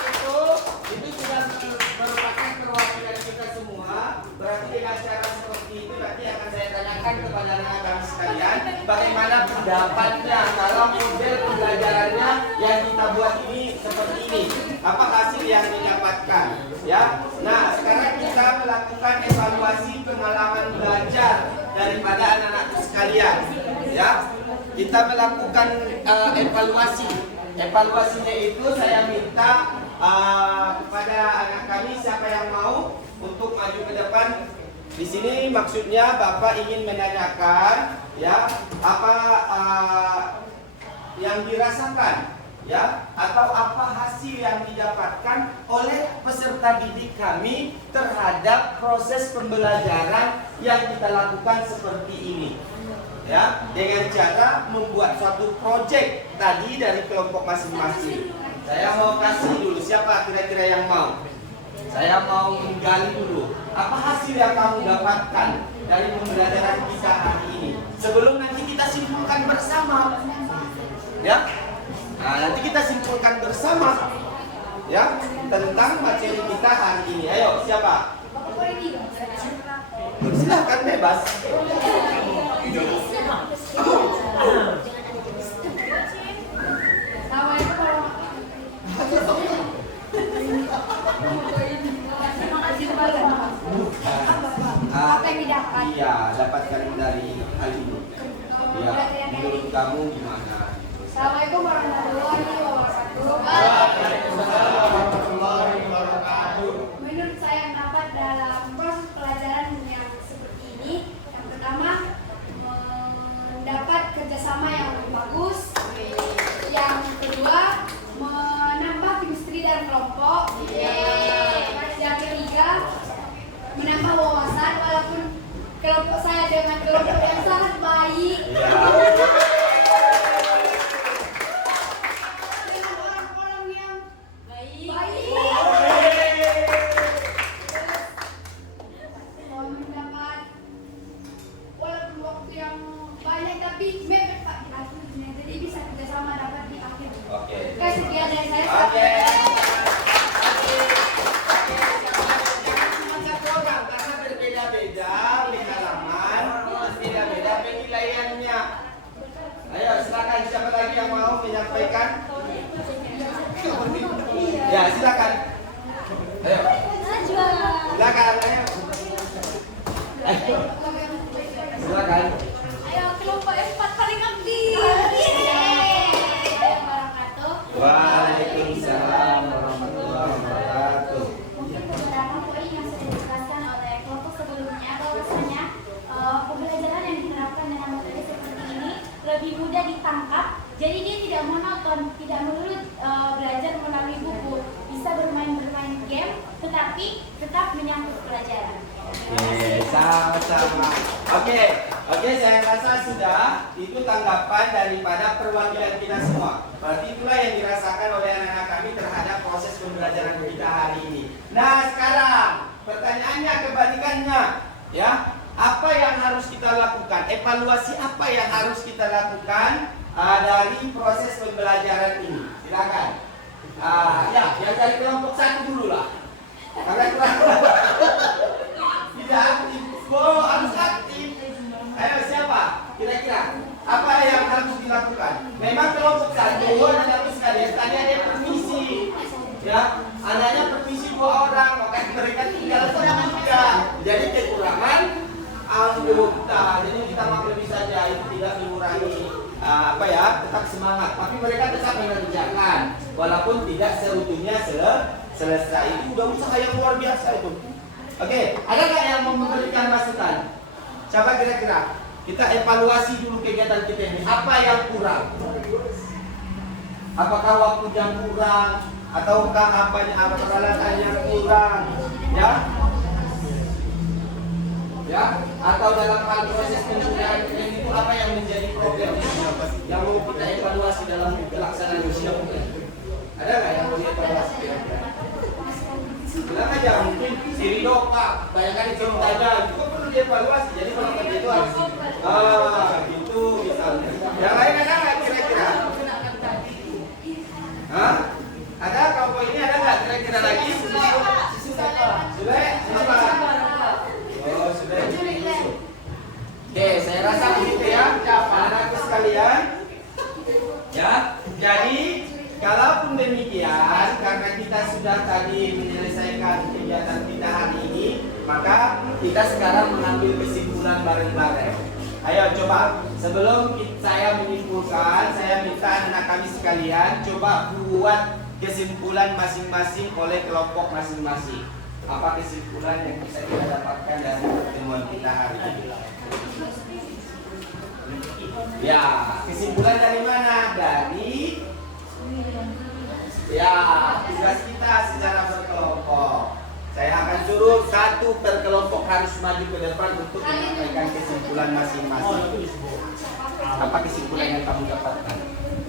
itu sudah merupakan perwakilan kita semua. Berarti dengan cara seperti itu nanti akan saya tanyakan kepada anak-anak sekalian bagaimana pendapatnya kalau model pembelajarannya yang kita buat ini seperti ini. Apa hasil yang didapatkan? Ya. Nah, sekarang kita melakukan evaluasi pengalaman belajar daripada anak-anak sekalian. Ya. Kita melakukan evaluasi. Evaluasinya itu saya minta kepada anak kami siapa yang mau untuk maju ke depan. Di sini maksudnya Bapak ingin menanyakan ya apa yang dirasakan ya atau apa hasil yang didapatkan oleh peserta didik kami terhadap proses pembelajaran yang kita lakukan seperti ini. Ya, dengan cara membuat suatu proyek tadi dari kelompok masing-masing. Saya mau kasih dulu siapa kira-kira yang mau. Saya mau menggali dulu apa hasil yang kamu dapatkan dari pembelajaran kita hari ini. Sebelum nanti kita simpulkan bersama. Ya. Nah, nanti kita simpulkan bersama ya tentang materi kita hari ini. Ayo, siapa? Silahkan bebas. Apa yang didapat? Iya, dapatkan dari hal ini. Ya, menurut kamu gimana? Assalamualaikum warahmatullahi wabarakatuh. Menurut saya yang dapat dalam proses pelajaran yang seperti ini, yang kelompok saya dengan kelompok yang sangat baik. Ya. Dengan orang-orang yang Baik. mendapat walaupun waktu yang banyak tapi mepet Pak di akhirnya, jadi bisa kerjasama dapat di akhir. Oke. Oke, sekian dari saya. Oke. Karena berbeda-beda pengalaman, berbeda-beda penilaiannya. Ayo silakan, siapa lagi yang mau menyampaikan? Ya silakan. Ayo. Silakan. Ayo. Silakan. Ayo kelompok 4 paling aktif. Waalaikumsalam warahmatullahi wabarakatuh. Mungkin beberapa poin yang sudah dijelaskan oleh kelompok sebelumnya bahwasanya pembelajaran yang diterapkan dengan metode seperti ini lebih mudah ditangkap. Jadi dia tidak monoton, tidak melulu belajar melalui buku, bisa bermain game, tetapi tetap menyangkut pelajaran. Oke, sama-sama. Oke, saya rasa sudah itu tanggapan daripada perwakilan kita semua. Berarti itulah yang dirasakan oleh anak-anak kami terhadap proses pembelajaran kita hari ini. Nah, sekarang pertanyaannya kebalikannya, ya. Apa yang harus kita lakukan? Evaluasi apa yang harus kita lakukan dari proses pembelajaran ini? Silakan. Ya, yang dari kelompok 1 dulu lah. Karena tidak aktif, harus aktif. Ayo siapa? Kira-kira apa yang harus dilakukan? Memang kelompok 1 Bapak sekalian tadi ada permisi, ya. Anaknya permisi 2 orang, maka mereka tinggal 3. Jadi kekurangan anggota. Jadi kita maklumi saja, itu tidak mengurangi tetap semangat. Tapi mereka tetap mengerjakan, walaupun tidak seutuhnya selesai. Itu udah usaha yang luar biasa itu. Oke, ada nggak yang mau memberikan masukan? Siapa kira-kira? Kita evaluasi dulu kegiatan kita ini. Apa yang kurang? Apakah waktu yang kurang? Ataukah peralatan yang kurang? Ya? Atau dalam hal proses penggunaan itu apa yang menjadi problem? Yang mau kita evaluasi dalam pelaksanaan usia? Ada nggak yang mau dievaluasi? Bilang aja, mungkin diri dok Pak, bayangkan ceritanya, itu kan perlu dievaluasi. Jadi kalau kerja itu harus gitu misalnya. Yang lain ada nggak kira-kira? Hah? Ada kelompok ini ada nggak kira-kira lagi? Sudah? Apa? Oh sudah. Oke, saya rasa begitu ya, anak-anakku sekalian. Ya, jadi kalaupun demikian, karena kita sudah tadi menyelesaikan kegiatan kita hari ini, maka kita sekarang mengambil kesimpulan bareng-bareng. Ayo coba, sebelum saya menyimpulkan, saya minta anak kami sekalian coba buat kesimpulan masing-masing oleh kelompok masing-masing. Apa kesimpulan yang bisa kita dapatkan dari pertemuan kita hari ini? Ya, kesimpulan dari mana? Dari tugas kita secara berkelompok. Saya akan suruh 1 per kelompok harus maju ke depan untuk menyampaikan kesimpulan masing-masing. Apa kesimpulan yang kamu dapatkan?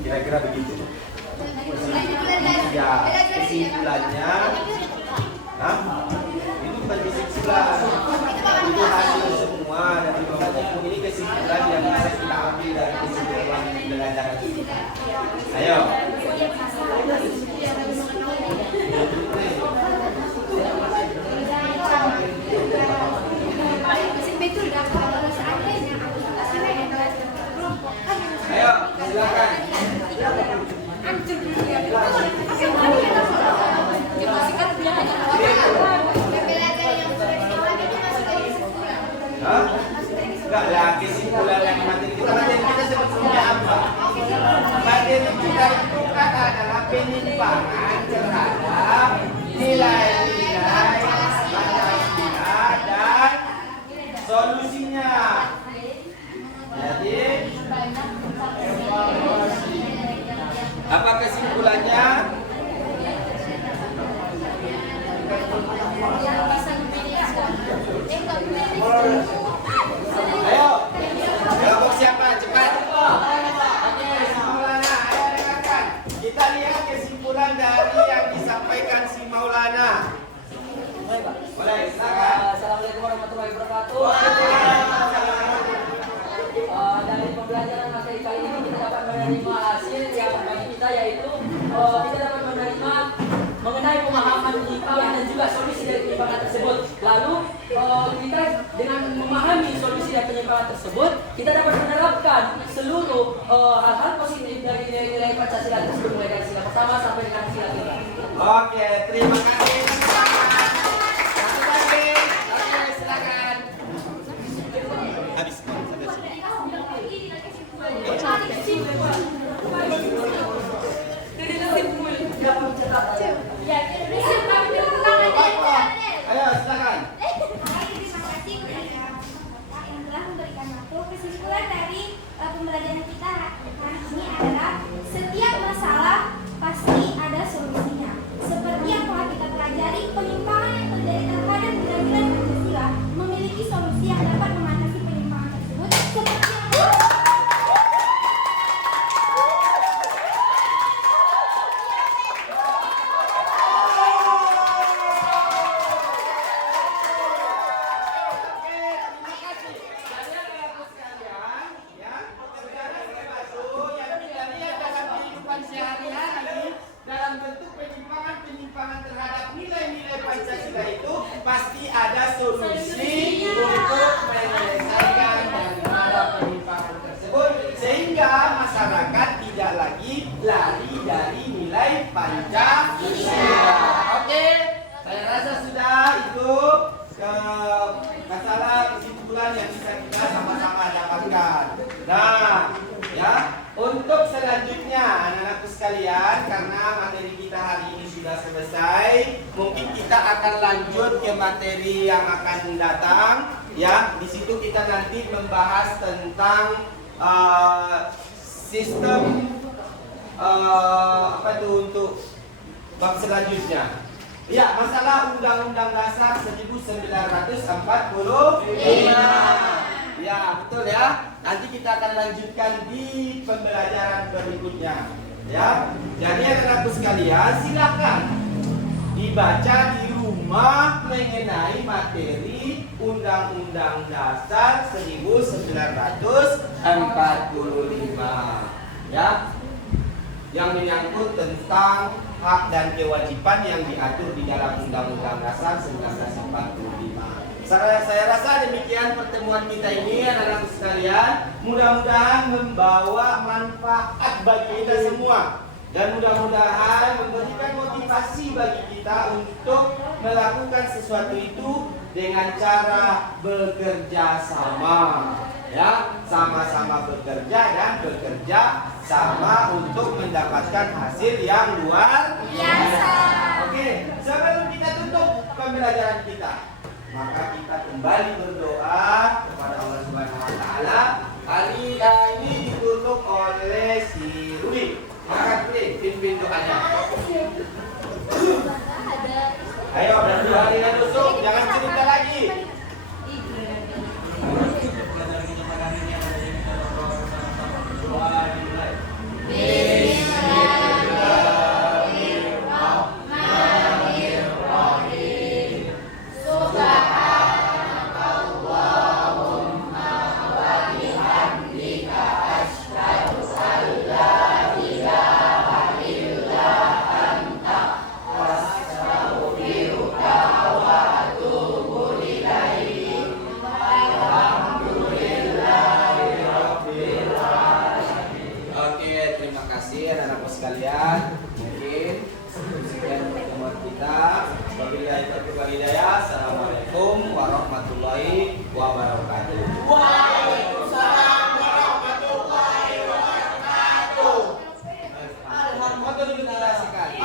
Kira-kira begitu. Ya, kesimpulannya. Itu bukan kesimpulan. Itu hasil semua dari kelompok. Ini kesimpulan yang bisa kita ambil dari kesimpulan pembelajaran kita. Ayo. Ayo, silakan. Enggak lah, kesimpulan yang materi kita sebetulnya apa? Materi kita itu kan adalah penyimpangan terhadap nilai-nilai Pancasila dan solusinya. Jadi apa kesimpulannya? tersebut, kita dapat menerapkan seluruh hal-hal positif dari nilai-nilai Pancasila tersebut, mulai dari sila pertama sampai dengan sila kita. Oke, terima kasih teman-teman. Satu lagi. Oke, silakan. Habis. Ayo, silakan. Terima kasih kepada Bapak yang telah memberikan waktu. Kesimpulan dari pembelajaran kita hari ini adalah setiap masalah pasti ada solusinya. Seperti yang telah kita pelajari, penyimpangan yang terjadi terhadap nilai-nilai Pancasila memiliki solusi yang dapat mengatasi penyimpangan tersebut. Seperti yang dalam bentuk penyimpangan terhadap nilai-nilai Pancasila itu pasti ada solusi untuk menyelesaikan daripada penyimpangan tersebut sehingga masyarakat tidak lagi lari dari nilai Pancasila. Oke, saya rasa sudah itu masalah kesimpulan yang bisa kita sama-sama dapatkan. Nah, ya, untuk selanjutnya anak-anakku sekalian, karena materi kita hari ini sudah selesai, mungkin kita akan lanjut ke materi yang akan datang. Ya, di situ kita nanti membahas tentang sistem apa itu untuk bab selanjutnya. Ya, masalah Undang-Undang Dasar 1945. Ya, betul ya. Nanti kita akan lanjutkan di pembelajaran berikutnya. Ya, jadi anak-anakku sekalian, silakan dibaca di rumah mengenai materi Undang-Undang Dasar 1945. Ya, yang menyangkut tentang hak dan kewajiban yang diatur di dalam Undang-Undang Dasar 1945. Saya rasa demikian pertemuan kita ini anak-anak sekalian. Mudah-mudahan membawa manfaat bagi kita semua dan mudah-mudahan memberikan motivasi bagi kita untuk melakukan sesuatu itu dengan cara bekerja sama. Ya, sama-sama bekerja dan bekerja sama untuk mendapatkan hasil yang luar biasa. Oke, sebelum kita tutup pembelajaran kita, maka kita kembali berdoa kepada Allah Subhanahu wa taala. Hari ini ditutup oleh si Rudi. Maka pimpin doanya. Ayo, berdoa dengan tusuk, jangan cerita lagi. Assalamualaikum warahmatullahi wabarakatuh. Waalaikumsalam warahmatullahi wabarakatuh. Foto dulu kita sekali.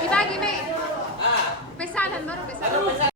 Dibagi, Mei. Pesanan baru pesanan.